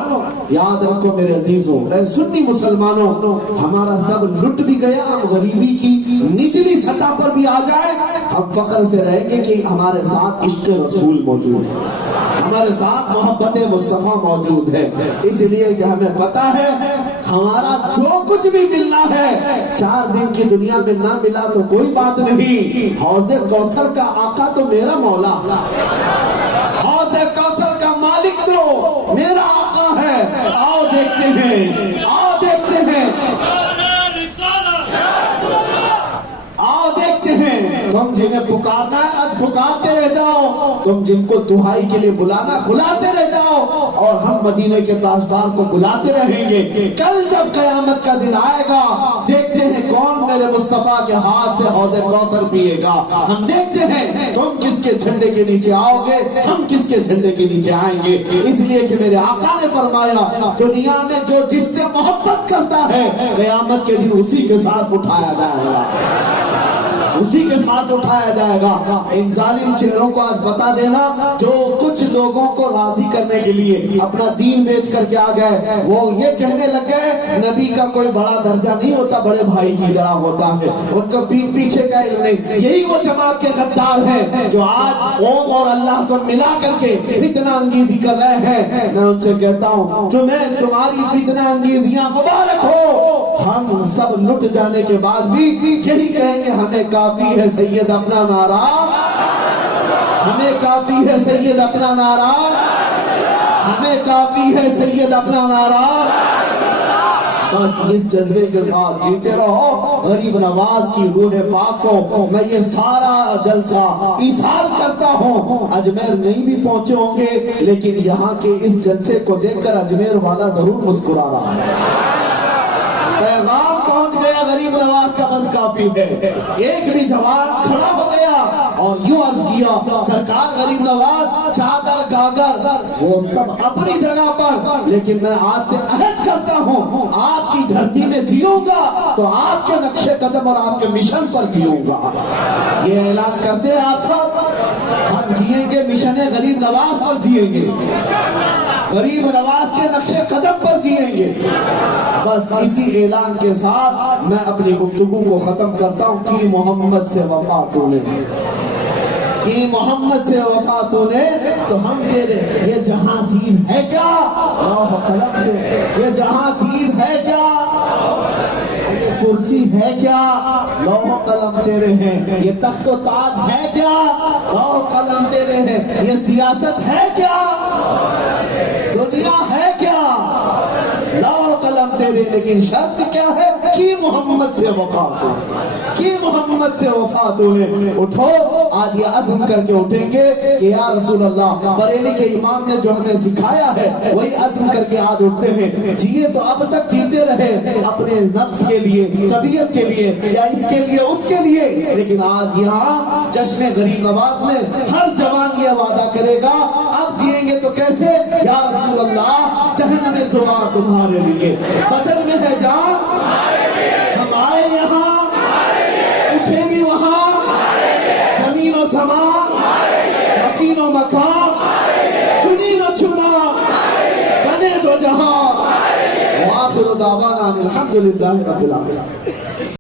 یاد رکھو میرے عزیزوں, اے سنی مسلمانوں, ہمارا سب لٹ بھی گیا, ہم غریبی کی نچلی سطح پر بھی آ جائے, ہم فخر سے رہیں گے کہ ہمارے ساتھ عشق رسول موجود ہے, ہمارے ساتھ محبت مصطفیٰ موجود ہے. اس لیے کہ ہمیں پتا ہے ہمارا جو کچھ بھی ملنا ہے 4 دن کی دنیا میں نہ ملا تو کوئی بات نہیں. حوض کوثر کا آقا تو میرا مولا, حوض کوثر کا مالک تو میرا آقا ہے. آؤ دیکھتے ہیں, آؤ دیکھتے ہیں, آؤ دیکھتے ہیں. تم جنہیں پکارنا ہے آج پکارتے رہ جاؤ, تم جن کو دعائی کے لیے بلانا بلاتے رہ جاؤ, اور ہم مدینے کے تاجدار کو بلاتے رہیں گے. کل جب قیامت کا دن آئے گا دیکھتے ہیں کون میرے مصطفیٰ کے ہاتھ سے حوض کوثر پیے گا. ہم دیکھتے ہیں تم کس کے جھنڈے کے نیچے آؤ گے, ہم کس کے جھنڈے کے نیچے آئیں گے. اس لیے کہ میرے آقا نے فرمایا دنیا میں جو جس سے محبت کرتا ہے قیامت کے دن اسی کے ساتھ اٹھایا جائے گا, اسی کے ساتھ اٹھایا جائے گا. ان ظالم چہروں کو آج بتا دینا جو کچھ لوگوں کو راضی کرنے کے لیے اپنا دین بیچ کر کے آ گئے, وہ یہ کہنے لگ گئے نبی کا کوئی بڑا درجہ نہیں ہوتا, بڑے بھائی کی طرح ہوتا ہے, ان کو پیٹ پیچھے کا علم نہیں. یہی وہ جماعت کے غدار ہیں جو آج قوم اور اللہ کو ملا کر کے فتنہ انگیزی کر رہے ہیں. میں ان سے کہتا ہوں تمہاری فتنہ انگیزیاں مبارک ہو. ہم سب لٹ جانے کے بعد بھی یہی کہیں گے ہمیں کافی ہے سید اپنا نعرہ, ہمیں کافی ہے سید اپنا نعرہ, ہمیں کافی ہے سید اپنا نعرہ. بس اس جذبے کے ساتھ جیتے رہو. غریب نواز کی روح پاک کو میں یہ سارا جلسہ ایصال کرتا ہوں. اجمیر نہیں بھی پہنچے ہوں گے لیکن یہاں کے اس جلسے کو دیکھ کر اجمیر والا ضرور مسکرا رہا ہے. پیغام پہنچ گیا, غریب نواز کا بس کافی ہے. ایک بھی جوان کھڑا ہو گیا اور یوں عرض کیا سرکار غریب نواز چادر گاگر وہ سب اپنی جگہ پر, لیکن میں آج سے عہد کرتا ہوں آپ کی دھرتی میں جیوں گا تو آپ کے نقش قدم اور آپ کے مشن پر جیوں گا. یہ اعلان کرتے ہیں آپ سب, ہم جیئیں گے مشن غریب نواز پر جیئیں گے, غریب نواز کے نقش قدم پر جیئیں گے. بس اسی اعلان کے ساتھ میں اپنی گفتگو کو ختم کرتا ہوں. کہ محمد سے وفا تو نے, کہ محمد سے وفا تو نے, تو ہم تیرے یہ جہاں چیز ہے کیا, یہ جہاں چیز ہے کیا, یہ کرسی ہے کیا, لوح و قلم تیرے ہیں. یہ تخت و تاج ہے کیا, لوح و قلم تیرے ہیں. یہ سیاست ہے کیا, دنیا ہے کیا, لوح و قلم تیرے. لیکن شرط کیا ہے کہ محمد سے وفا تو, کہ محمد سے وفا تو نے. اٹھو آج یہ عزم کر کے اٹھیں گے کہ یا رسول اللہ, بریلی کے امام نے جو ہمیں سکھایا ہے وہی عزم کر کے آج اٹھتے ہیں. جیے تو اب تک جیتے رہے اپنے نفس کے لیے, طبیعت کے لیے, یا اس کے لیے اس کے لیے, لیکن آج یہاں جشن غریب نواز میں ہر جوان یہ وعدہ کرے گا اب جیئیں گے تو کیسے, یا رسول اللہ دہن میں زبان تمہارے لیے, بدن میں ہے جان ہم آئے یہاں, اٹھے بھی وہاں, زمین و زمان, مکین و مکان, سنی نہ چنا, بنے دو جہاں. وآخر دعوانا الحمدللہ رب العالمین.